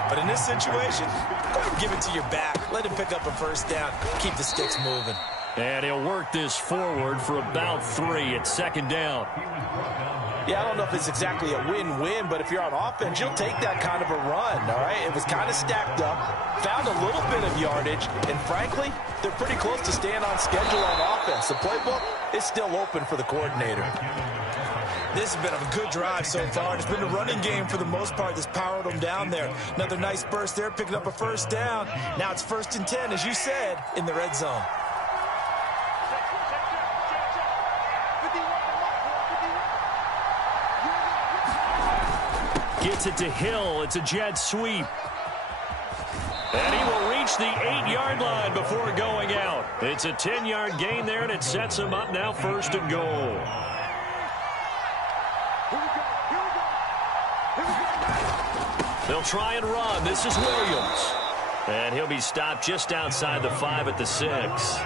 But in this situation, go ahead and give it to your back. Let him pick up a 1st down, keep the sticks moving. And he'll work this forward for about 3 at 2nd down. Yeah, I don't know if it's exactly a win-win, but if you're on offense, you'll take that kind of a run, all right? It was kind of stacked up, found a little bit of yardage, and frankly, they're pretty close to staying on schedule on offense. The playbook is still open for the coordinator. This has been a good drive so far. It's been a running game for the most part that's powered them down there. Another nice burst there, picking up a 1st down. Now it's 1st and 10, as you said, in the red zone. Gets it to Hill. It's a jet sweep. And he will reach the 8-yard line before going out. It's a 10-yard gain there, and it sets him up now 1st and goal. They'll try and run. This is Williams. And he'll be stopped just outside the 5 at the 6.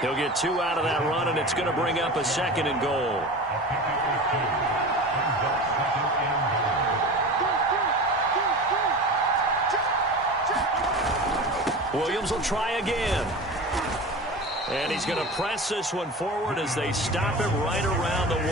He'll get 2 out of that run, and it's going to bring up a 2nd and goal. Williams will try again. And he's going to press this one forward as they stop him right around the 1.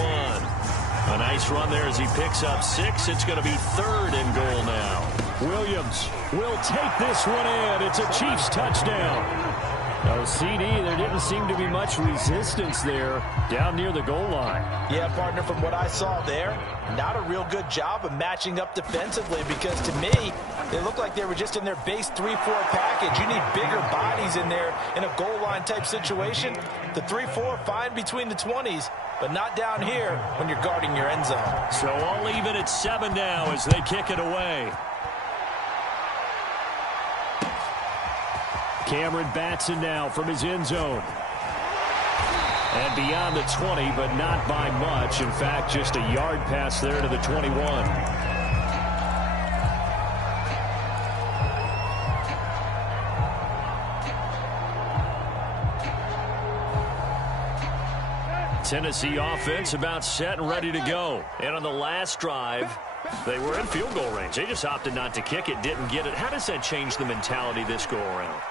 A nice run there as he picks up 6. It's going to be 3rd and goal now. Williams will take this one in. It's a Chiefs touchdown. Oh, CD, there didn't seem to be much resistance there down near the goal line. Yeah, partner, from what I saw there, not a real good job of matching up defensively because to me, they looked like they were just in their base 3-4 package. You need bigger bodies in there in a goal line type situation. The 3-4, fine between the 20s, but not down here when you're guarding your end zone. So all even at 7 now as they kick it away. Cameron Batson now from his end zone. And beyond the 20, but not by much. In fact, just a yard pass there to the 21. Tennessee offense about set and ready to go. And on the last drive, they were in field goal range. They just opted not to kick it, didn't get it. How does that change the mentality this go around?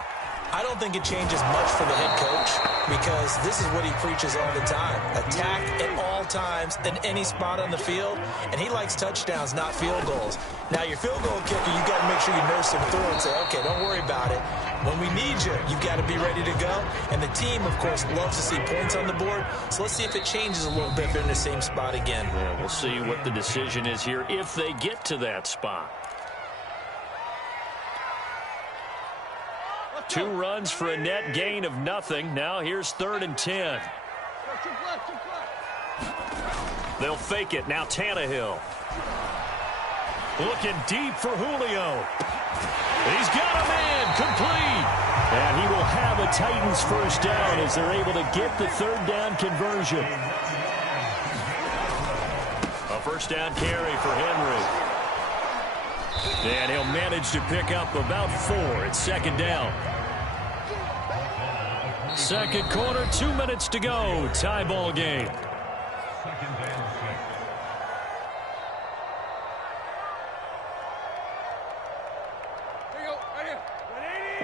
I don't think it changes much for the head coach because this is what he preaches all the time. Attack at all times in any spot on the field, and he likes touchdowns, not field goals. Now, your field goal kicker, you've got to make sure you nurse him through and say, okay, don't worry about it. When we need you, you've got to be ready to go. And the team, of course, loves to see points on the board. So let's see if it changes a little bit if they're in the same spot again. Yeah, we'll see what the decision is here if they get to that spot. 2 runs for a net gain of nothing. Now here's 3rd and 10. They'll fake it. Now Tannehill. Looking deep for Julio. He's got a man complete. And he will have a Titans first down as they're able to get the 3rd down conversion. A first down carry for Henry. And he'll manage to pick up about 4 at 2nd down. Second quarter, 2 minutes to go. Tie ball game.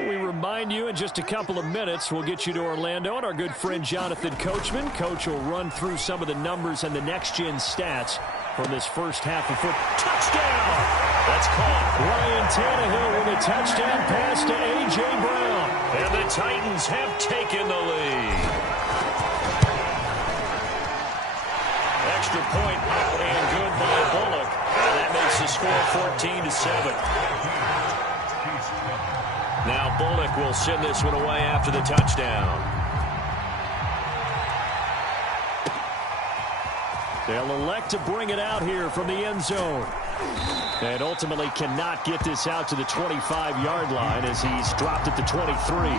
We remind you in just a couple of minutes, we'll get you to Orlando and our good friend Jonathan Coachman. Coach will run through some of the numbers and the next-gen stats from this first half of football. Touchdown! That's caught. Ryan Tannehill with a touchdown pass to A.J. Brown. And the Titans have taken the lead. Extra point up and good by Bullock. And that makes the score 14-7. Now Bullock will send this one away after the touchdown. They'll elect to bring it out here from the end zone. And ultimately cannot get this out to the 25-yard line as he's dropped at the 23.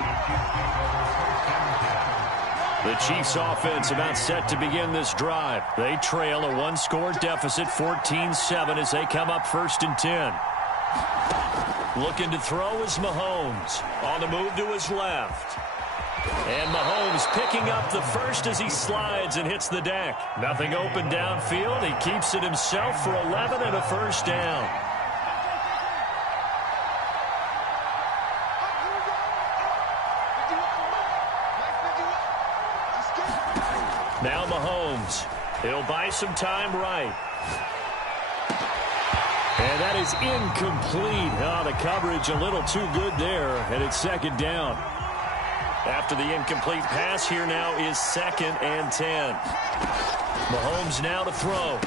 The Chiefs offense about set to begin this drive. They trail a 1-score deficit, 14-7 as they come up 1st and 10. Looking to throw is Mahomes. On the move to his left. And Mahomes picking up the first as he slides and hits the deck. Nothing open downfield. He keeps it himself for 11 and a first down. Now Mahomes. He'll buy some time right. And that is incomplete. Oh, the coverage a little too good there. And it's 2nd down. After the incomplete pass, here now is 2nd and 10. Mahomes now to throw.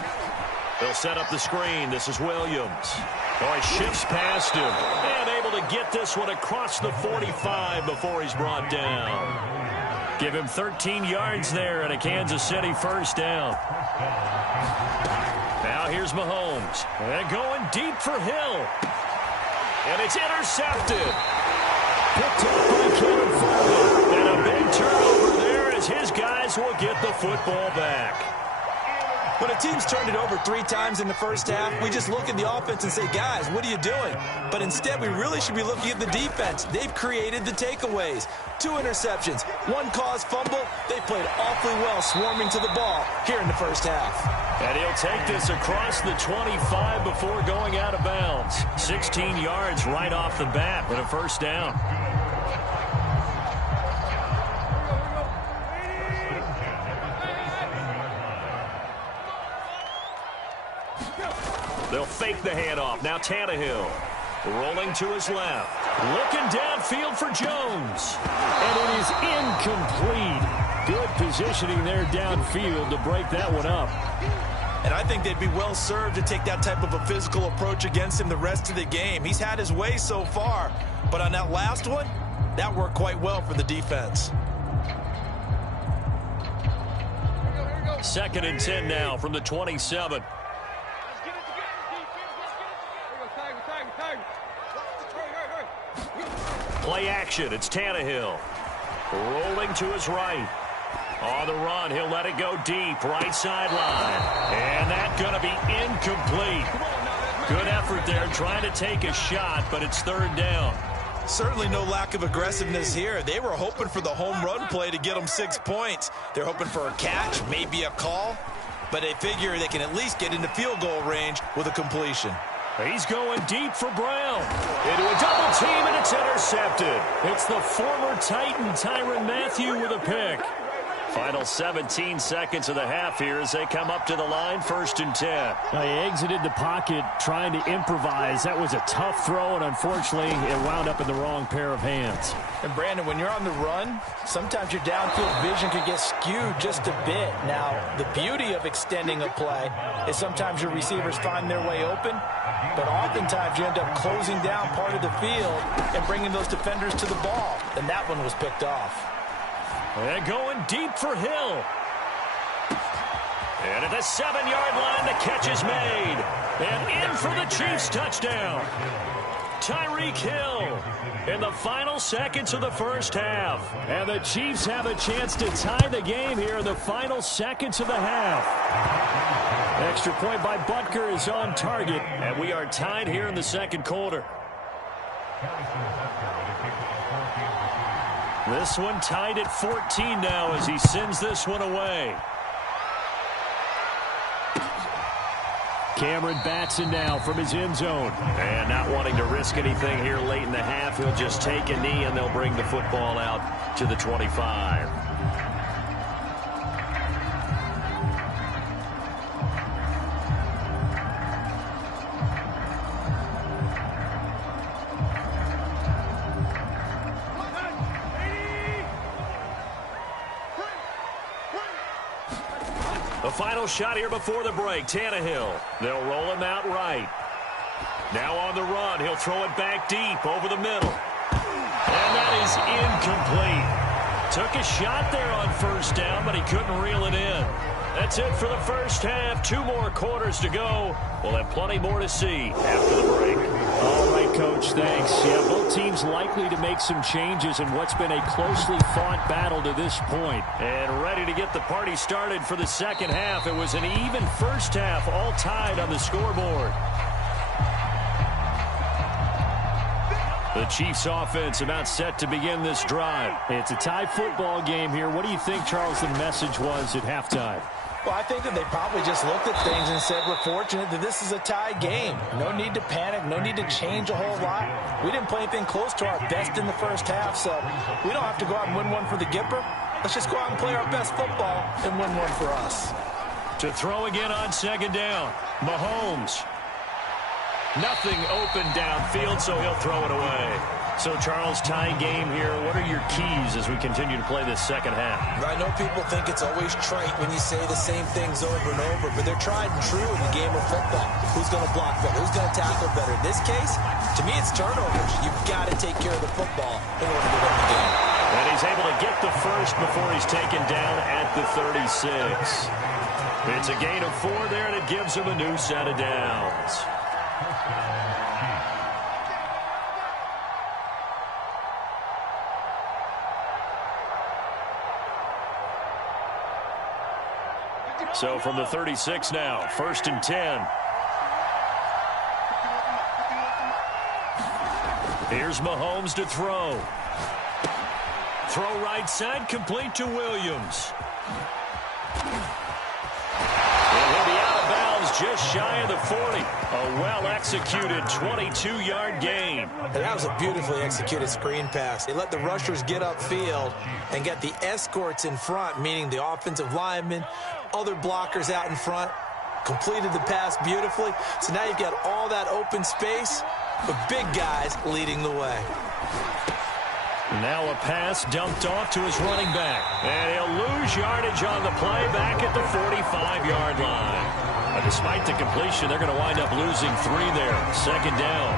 They'll set up the screen. This is Williams. Oh, he shifts past him. And able to get this one across the 45 before he's brought down. Give him 13 yards there and a Kansas City first down. Now here's Mahomes. And going deep for Hill. And it's intercepted. Picked up by Kevin Farley. And a big turnover there as his guys will get the football back. When a team's turned it over 3 times in the first half, we just look at the offense and say, guys, what are you doing? But instead, we really should be looking at the defense. They've created the takeaways. 2 interceptions, 1 caused fumble. They played awfully well swarming to the ball here in the first half. And he'll take this across the 25 before going out of bounds. 16 yards right off the bat with a first down. They'll fake the handoff. Now Tannehill. Rolling to his left. Looking downfield for Jones. And it is incomplete. Good positioning there downfield to break that one up. And I think they'd be well served to take that type of a physical approach against him the rest of the game. He's had his way so far, but on that last one, that worked quite well for the defense. 2nd and 10 now from the 27. Play action. It's Tannehill. Rolling to his right. On the run, he'll let it go deep, right sideline. And that's going to be incomplete. Good effort there trying to take a shot, but it's 3rd down. Certainly no lack of aggressiveness here. They were hoping for the home run play to get them 6 points. They're hoping for a catch, maybe a call, but they figure they can at least get into field goal range with a completion. He's going deep for Brown. Into a double team, and it's intercepted. It's the former Titan Tyrann Mathieu with a pick. Final 17 seconds of the half here as they come up to the line, 1st and 10. He exited the pocket trying to improvise. That was a tough throw, and unfortunately, it wound up in the wrong pair of hands. And Brandon, when you're on the run, sometimes your downfield vision can get skewed just a bit. Now, the beauty of extending a play is sometimes your receivers find their way open, but oftentimes you end up closing down part of the field and bringing those defenders to the ball. And that one was picked off. And going deep for Hill. And at the 7-yard line, the catch is made. And in for the Chiefs touchdown. Tyreek Hill in the final seconds of the first half. And the Chiefs have a chance to tie the game here in the final seconds of the half. Extra point by Butker is on target. And we are tied here in the 2nd quarter. This one tied at 14 now as he sends this one away. Cameron Batson now from his end zone. And not wanting to risk anything here late in the half, he'll just take a knee and they'll bring the football out to the 25. The final shot here before the break, Tannehill. They'll roll him out right. Now on the run, he'll throw it back deep over the middle. And that is incomplete. Took a shot there on 1st down, but he couldn't reel it in. That's it for the first half. 2 more quarters to go. We'll have plenty more to see after the break. All right, Coach, thanks. Yeah, both teams likely to make some changes in what's been a closely fought battle to this point. And ready to get the party started for the 2nd half. It was an even first half, all tied on the scoreboard. The Chiefs offense about set to begin this drive. It's a tie football game here. What do you think, Charles, the message was at halftime? Well, I think that they probably just looked at things and said, we're fortunate that this is a tie game. No need to panic. No need to change a whole lot. We didn't play anything close to our best in the first half, so we don't have to go out and win one for the Gipper. Let's just go out and play our best football and win one for us. To throw again on 2nd down, Mahomes. Nothing open downfield, so he'll throw it away. So, Charles, tie game here. What are your keys as we continue to play this 2nd half? I know people think it's always trite when you say the same things over and over, but they're tried and true in the game of football. Who's going to block better? Who's going to tackle better? In this case, to me, it's turnovers. You've got to take care of the football in order to win the game. And he's able to get the first before he's taken down at the 36. It's a gain of 4 there, and it gives him a new set of downs. So from the 36 now, 1st and 10. Here's Mahomes to throw. Throw right side, complete to Williams. And he'll be out of bounds just shy of the 40. A well-executed 22-yard gain. And that was a beautifully executed screen pass. They let the rushers get upfield and get the escorts in front, meaning the offensive linemen, other blockers out in front, completed the pass beautifully. So now you've got all that open space. but big guys leading the way. Now a pass dumped off to his running back. And he'll lose yardage on the play back at the 45-yard line. Despite the completion, they're going to wind up losing 3 there. Second down.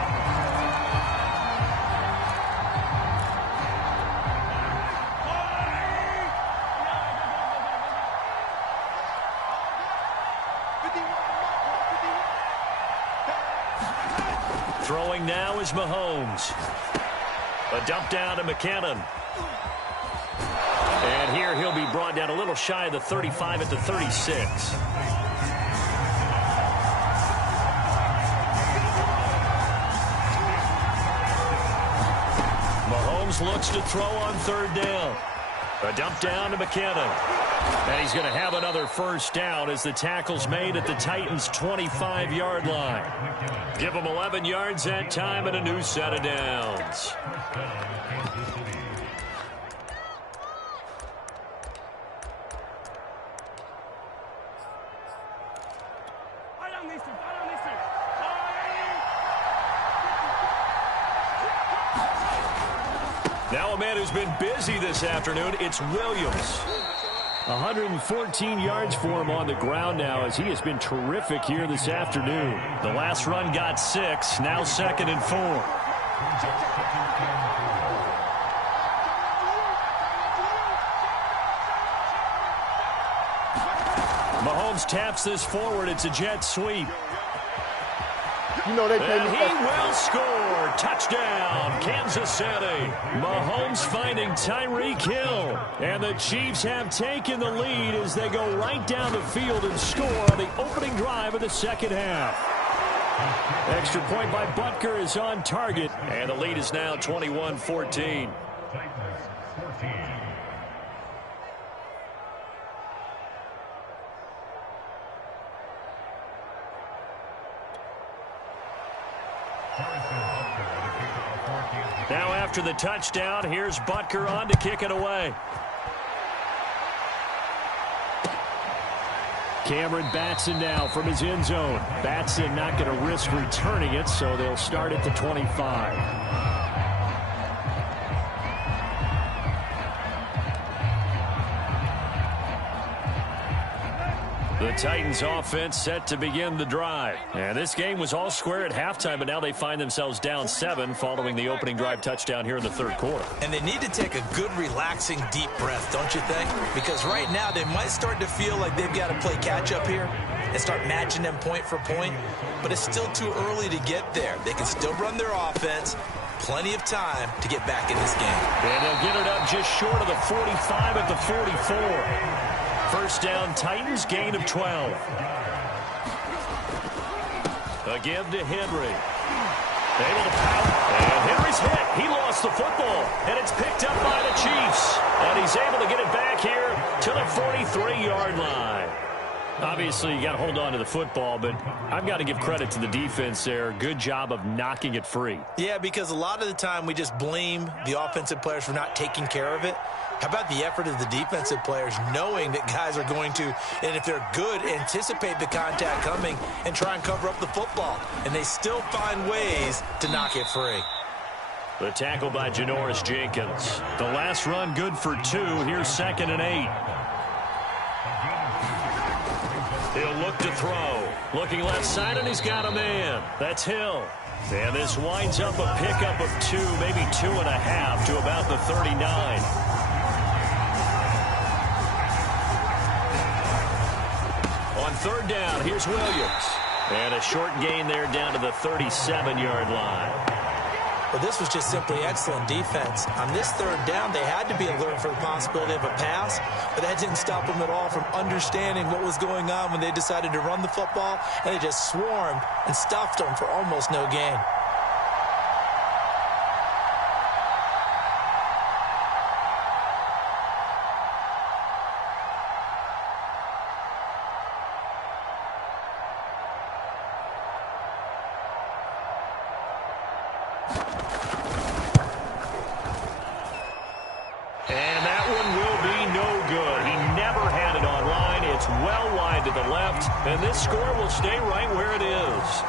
Throwing now is Mahomes. A dump down to McKinnon. And here he'll be brought down a little shy of the 35 at the 36. Mahomes looks to throw on third down. A dump down to McKinnon. And he's going to have another first down as the tackle's made at the Titans' 25-yard line. Give them 11 yards that time and a new set of downs. Now a man who's been busy this afternoon, it's Williams. 114 yards for him on the ground now as he has been terrific here this afternoon. The last run got 6, now 2nd and 4. Mahomes taps this forward. It's a jet sweep. You know they play and he will score. Touchdown, Kansas City. Mahomes finding Tyreek Hill. And the Chiefs have taken the lead as they go right down the field and score on the opening drive of the second half. Extra point by Butker is on target. And the lead is now 21-14. Now after the touchdown, here's Butker on to kick it away. Cameron Batson now from his end zone. Batson not going to risk returning it, so they'll start at the 25. The Titans offense set to begin the drive. And this game was all square at halftime, but now they find themselves down 7 following the opening drive touchdown here in the third quarter. And they need to take a good, relaxing, deep breath, don't you think? Because right now they might start to feel like they've got to play catch-up here and start matching them point for point. But it's still too early to get there. They can still run their offense. Plenty of time to get back in this game. And they'll get it up just short of the 45 at the 44. First down, Titans, gain of 12. A give to Henry. Able to pound. And Henry's hit. He lost the football. And it's picked up by the Chiefs. And he's able to get it back here to the 43-yard line. Obviously, you got to hold on to the football, but I've got to give credit to the defense there. Good job of knocking it free. Yeah, because a lot of the time we just blame the offensive players for not taking care of it. How about the effort of the defensive players knowing that guys are going to, and if they're good, anticipate the contact coming and try and cover up the football. And they still find ways to knock it free. The tackle by Janoris Jenkins. The last run good for 2. Here's 2nd and 8. He'll look to throw. Looking left side, and he's got a man. That's Hill. And this winds up a pickup of 2, maybe 2.5 to about the 39. On third down, here's Williams. And a short gain there down to the 37-yard line. Well, this was just simply excellent defense. On this third down, they had to be alert for the possibility of a pass, but that didn't stop them at all from understanding what was going on when they decided to run the football, and they just swarmed and stuffed them for almost no gain. And that one will be no good. He never had it on line. It's well wide to the left, and this score will stay right where it is.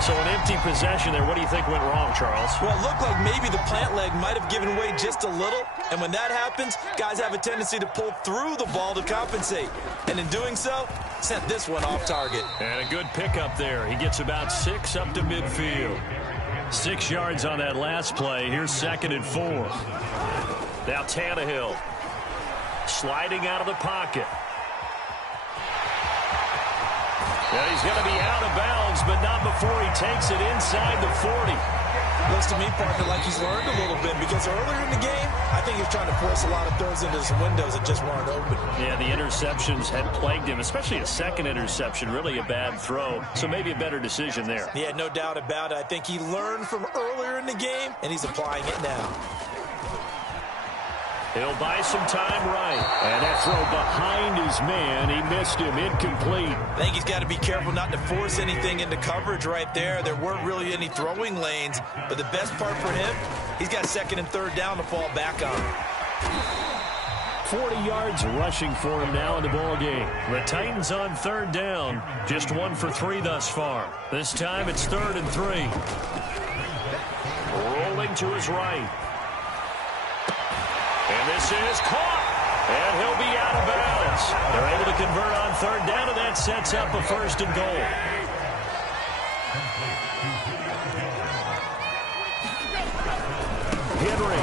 So an empty possession there. What do you think went wrong, Charles? Well, it looked like maybe the plant leg might have given way just a little. And when that happens, guys have a tendency to pull through the ball to compensate. And in doing so, sent this one off target. And a good pickup there. He gets about 6 up to midfield. 6 yards on that last play. Here's 2nd and 4. Now Tannehill sliding out of the pocket. Yeah, he's going to be out of bounds, but not before he takes it inside the 40. Looks to me, partner, like he's learned a little bit, because earlier in the game, I think he was trying to force a lot of throws into some windows that just weren't open. Yeah, the interceptions had plagued him, especially a second interception, really a bad throw. So maybe a better decision there. Yeah, no doubt about it. I think he learned from earlier in the game, and he's applying it now. He'll buy some time right. And that throw behind his man. He missed him. Incomplete. I think he's got to be careful not to force anything into coverage right there. There weren't really any throwing lanes. But the best part for him, he's got 2nd and 3rd down to fall back on. 40 yards rushing for him now in the ball game. The Titans on 3rd down. Just 1 for 3 thus far. This time it's 3rd and 3. Rolling to his right. And this is caught. And he'll be out of bounds. They're able to convert on 3rd down, and that sets up a 1st and goal. Henry.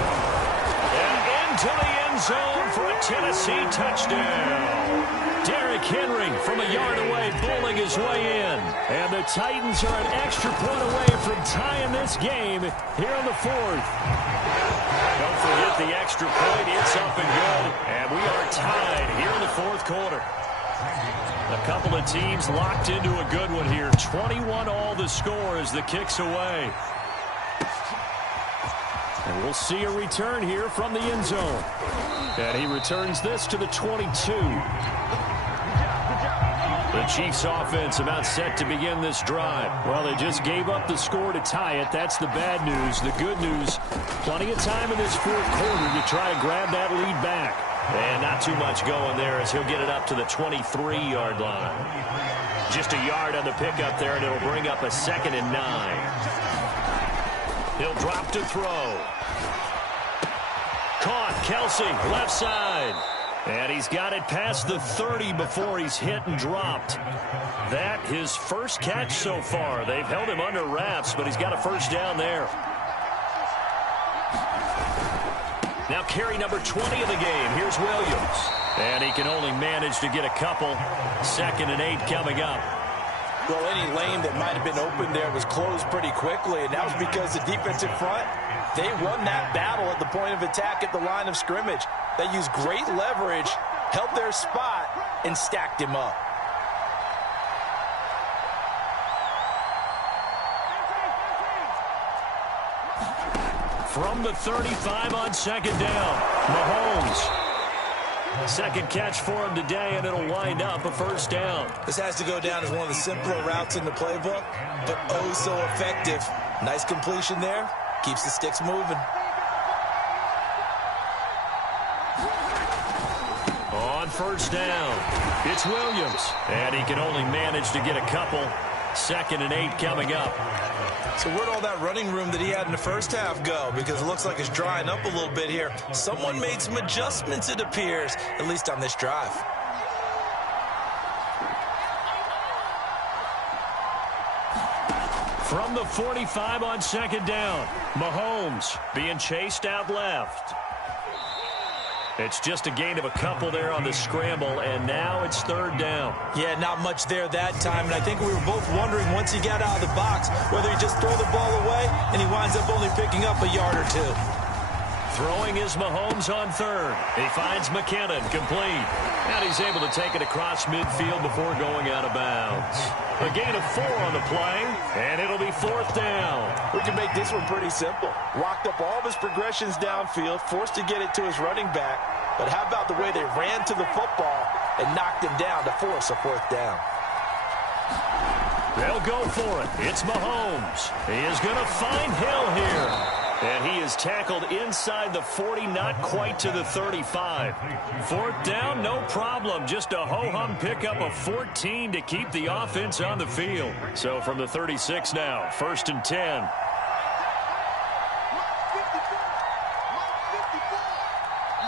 And into the end zone for a Tennessee touchdown. Derrick Henry from a yard away, bowling his way in. And the Titans are an extra point away from tying this game here in the 4th. Don't forget the extra point. It's up and good. And we are tied here in the 4th quarter. A couple of teams locked into a good one here. 21 all the score as the kick's away. And we'll see a return here from the end zone. And he returns this to the 22. The Chiefs offense about set to begin this drive. Well, they just gave up the score to tie it. That's the bad news. The good news, plenty of time in this 4th quarter to try to grab that lead back. And not too much going there as he'll get it up to the 23-yard line. Just a yard on the pickup there, and it'll bring up a 2nd and 9. He'll drop to throw. Caught. Kelsey, left side. And he's got it past the 30 before he's hit and dropped. That his first catch so far. They've held him under wraps, but he's got a 1st down there. Now carry number 20 of the game. Here's Williams. And he can only manage to get a couple. 2nd and 8 coming up. Well, any lane that might have been open there was closed pretty quickly, and that was because the defensive front, they won that battle at the point of attack at the line of scrimmage. They used great leverage, held their spot, and stacked him up. From the 35 on 2nd down, Mahomes. 2nd catch for him today, and it'll wind up a 1st down. This has to go down as one of the simpler routes in the playbook, but oh so effective. Nice completion there. Keeps the sticks moving. On 1st down, it's Williams. And he can only manage to get a couple. 2nd and 8 coming up. So where'd all that running room that he had in the first half go? Because it looks like it's drying up a little bit here. Someone made some adjustments, it appears, at least on this drive. From the 45 on 2nd down, Mahomes being chased out left. It's just a gain of a couple there on the scramble, and now it's 3rd down. Yeah, not much there that time, and I think we were both wondering once he got out of the box whether he just throw the ball away and he winds up only picking up a yard or 2. Throwing is Mahomes on 3rd. He finds McKinnon complete. And he's able to take it across midfield before going out of bounds. A gain of 4 on the play, and it'll be 4th down. We can make this one pretty simple. Locked up all of his progressions downfield, forced to get it to his running back. But how about the way they ran to the football and knocked him down to force a 4th down? They'll go for it. It's Mahomes. He is going to find Hill here. And he is tackled inside the 40, not quite to the 35. Fourth down, no problem. Just a ho-hum pickup of 14 to keep the offense on the field. So from the 36 now, 1st and 10.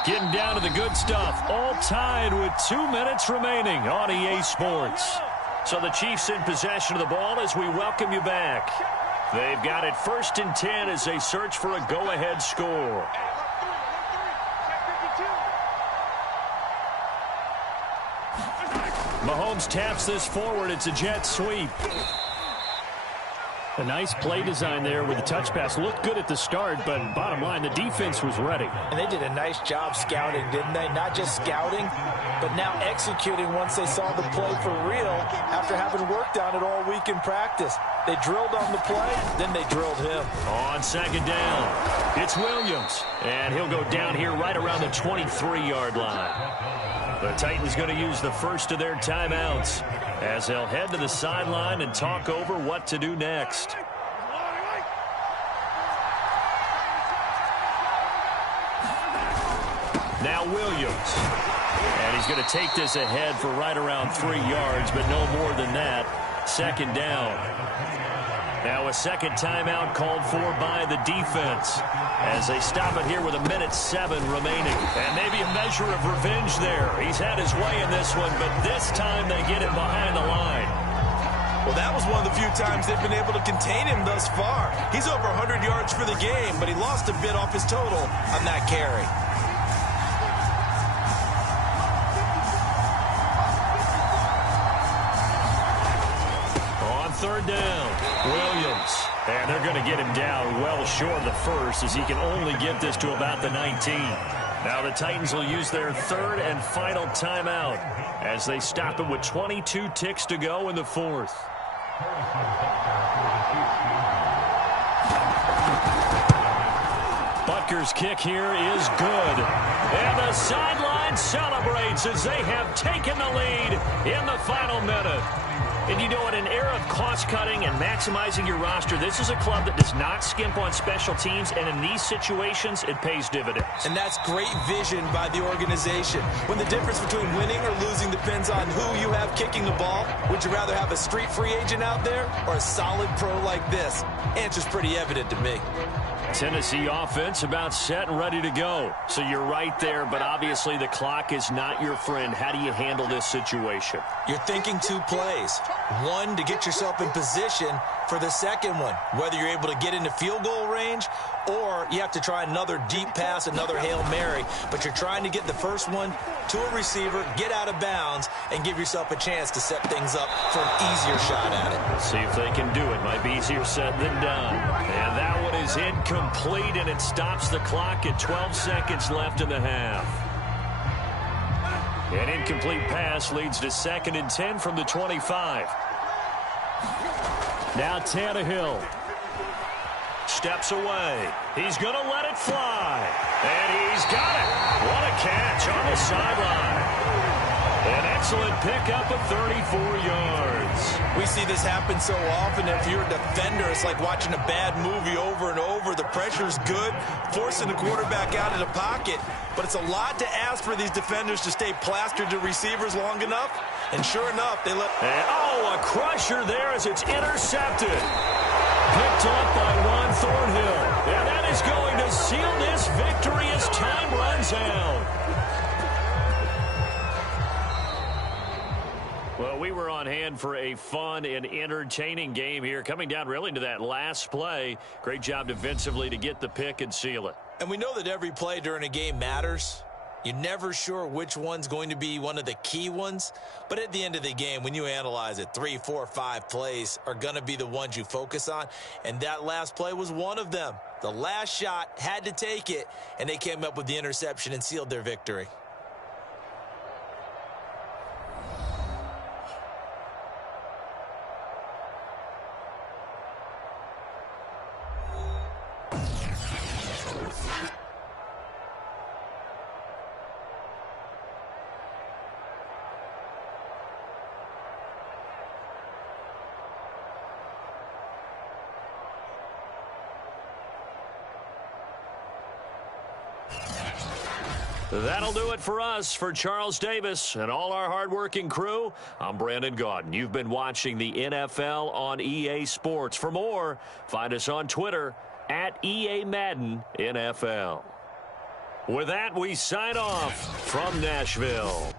Getting down to the good stuff. All tied with 2 minutes remaining on EA Sports. So the Chiefs in possession of the ball as we welcome you back. They've got it 1st and 10 as they search for a go-ahead score. Mahomes taps this forward. It's a jet sweep. A nice play design there with the touch pass. Looked good at the start, but bottom line, the defense was ready. And they did a nice job scouting, didn't they? Not just scouting, but now executing once they saw the play for real after having worked on it all week in practice. They drilled on the play, then they drilled him. On 2nd down, it's Williams. And he'll go down here right around the 23-yard line. The Titans going to use the first of their timeouts as they'll head to the sideline and talk over what to do next. Now Williams. And he's going to take this ahead for right around 3 yards, but no more than that. 2nd down. Now a second timeout called for by the defense as they stop it here with 1:07 remaining. And maybe a measure of revenge there. He's had his way in this one, but this time they get it behind the line. Well, that was one of the few times they've been able to contain him thus far. He's over 100 yards for the game, but he lost a bit off his total on that carry. On 3rd down, Williams. And they're going to get him down well short of the first as he can only get this to about the 19. Now the Titans will use their 3rd and final timeout as they stop it with 22 ticks to go in the 4th. Butker's kick here is good. And the sideline celebrates as they have taken the lead in the final minute. And you know, in an era of cost-cutting and maximizing your roster, this is a club that does not skimp on special teams, and in these situations, it pays dividends. And that's great vision by the organization. When the difference between winning or losing depends on who you have kicking the ball, would you rather have a street free agent out there or a solid pro like this? Answer's pretty evident to me. Tennessee offense about set and ready to go. So you're right there, but obviously the clock is not your friend. How do you handle this situation? You're thinking 2 plays. One, to get yourself in position for the second one, whether you're able to get into field goal range or you have to try another deep pass, another Hail Mary, but you're trying to get the first one to a receiver, get out of bounds, and give yourself a chance to set things up for an easier shot at it. See if they can do it. Might be easier said than done. And that one is incomplete, and it stops the clock at 12 seconds left in the half. An incomplete pass leads to 2nd and 10 from the 25. Now Tannehill steps away. He's going to let it fly. And he's got it. What a catch on the sideline. An excellent pickup of 34 yards. We see this happen so often. If you're a defender, it's like watching a bad movie over and over. The pressure's good, forcing the quarterback out of the pocket. But it's a lot to ask for these defenders to stay plastered to receivers long enough. And sure enough, they let... And, oh, a crusher there as it's intercepted. Picked up by Juan Thornhill. And that is going to seal this victory as time runs out. Well, we were on hand for a fun and entertaining game here, coming down really to that last play. Great job defensively to get the pick and seal it. And we know that every play during a game matters. You're never sure which one's going to be one of the key ones. But at the end of the game, when you analyze it, 3, 4, 5 plays are going to be the ones you focus on. And that last play was one of them. The last shot had to take it, and they came up with the interception and sealed their victory. That'll do it for us. For Charles Davis and all our hardworking crew, I'm Brandon Gaudin. You've been watching the NFL on EA Sports. For more, find us on Twitter at EA Madden NFL. With that, we sign off from Nashville.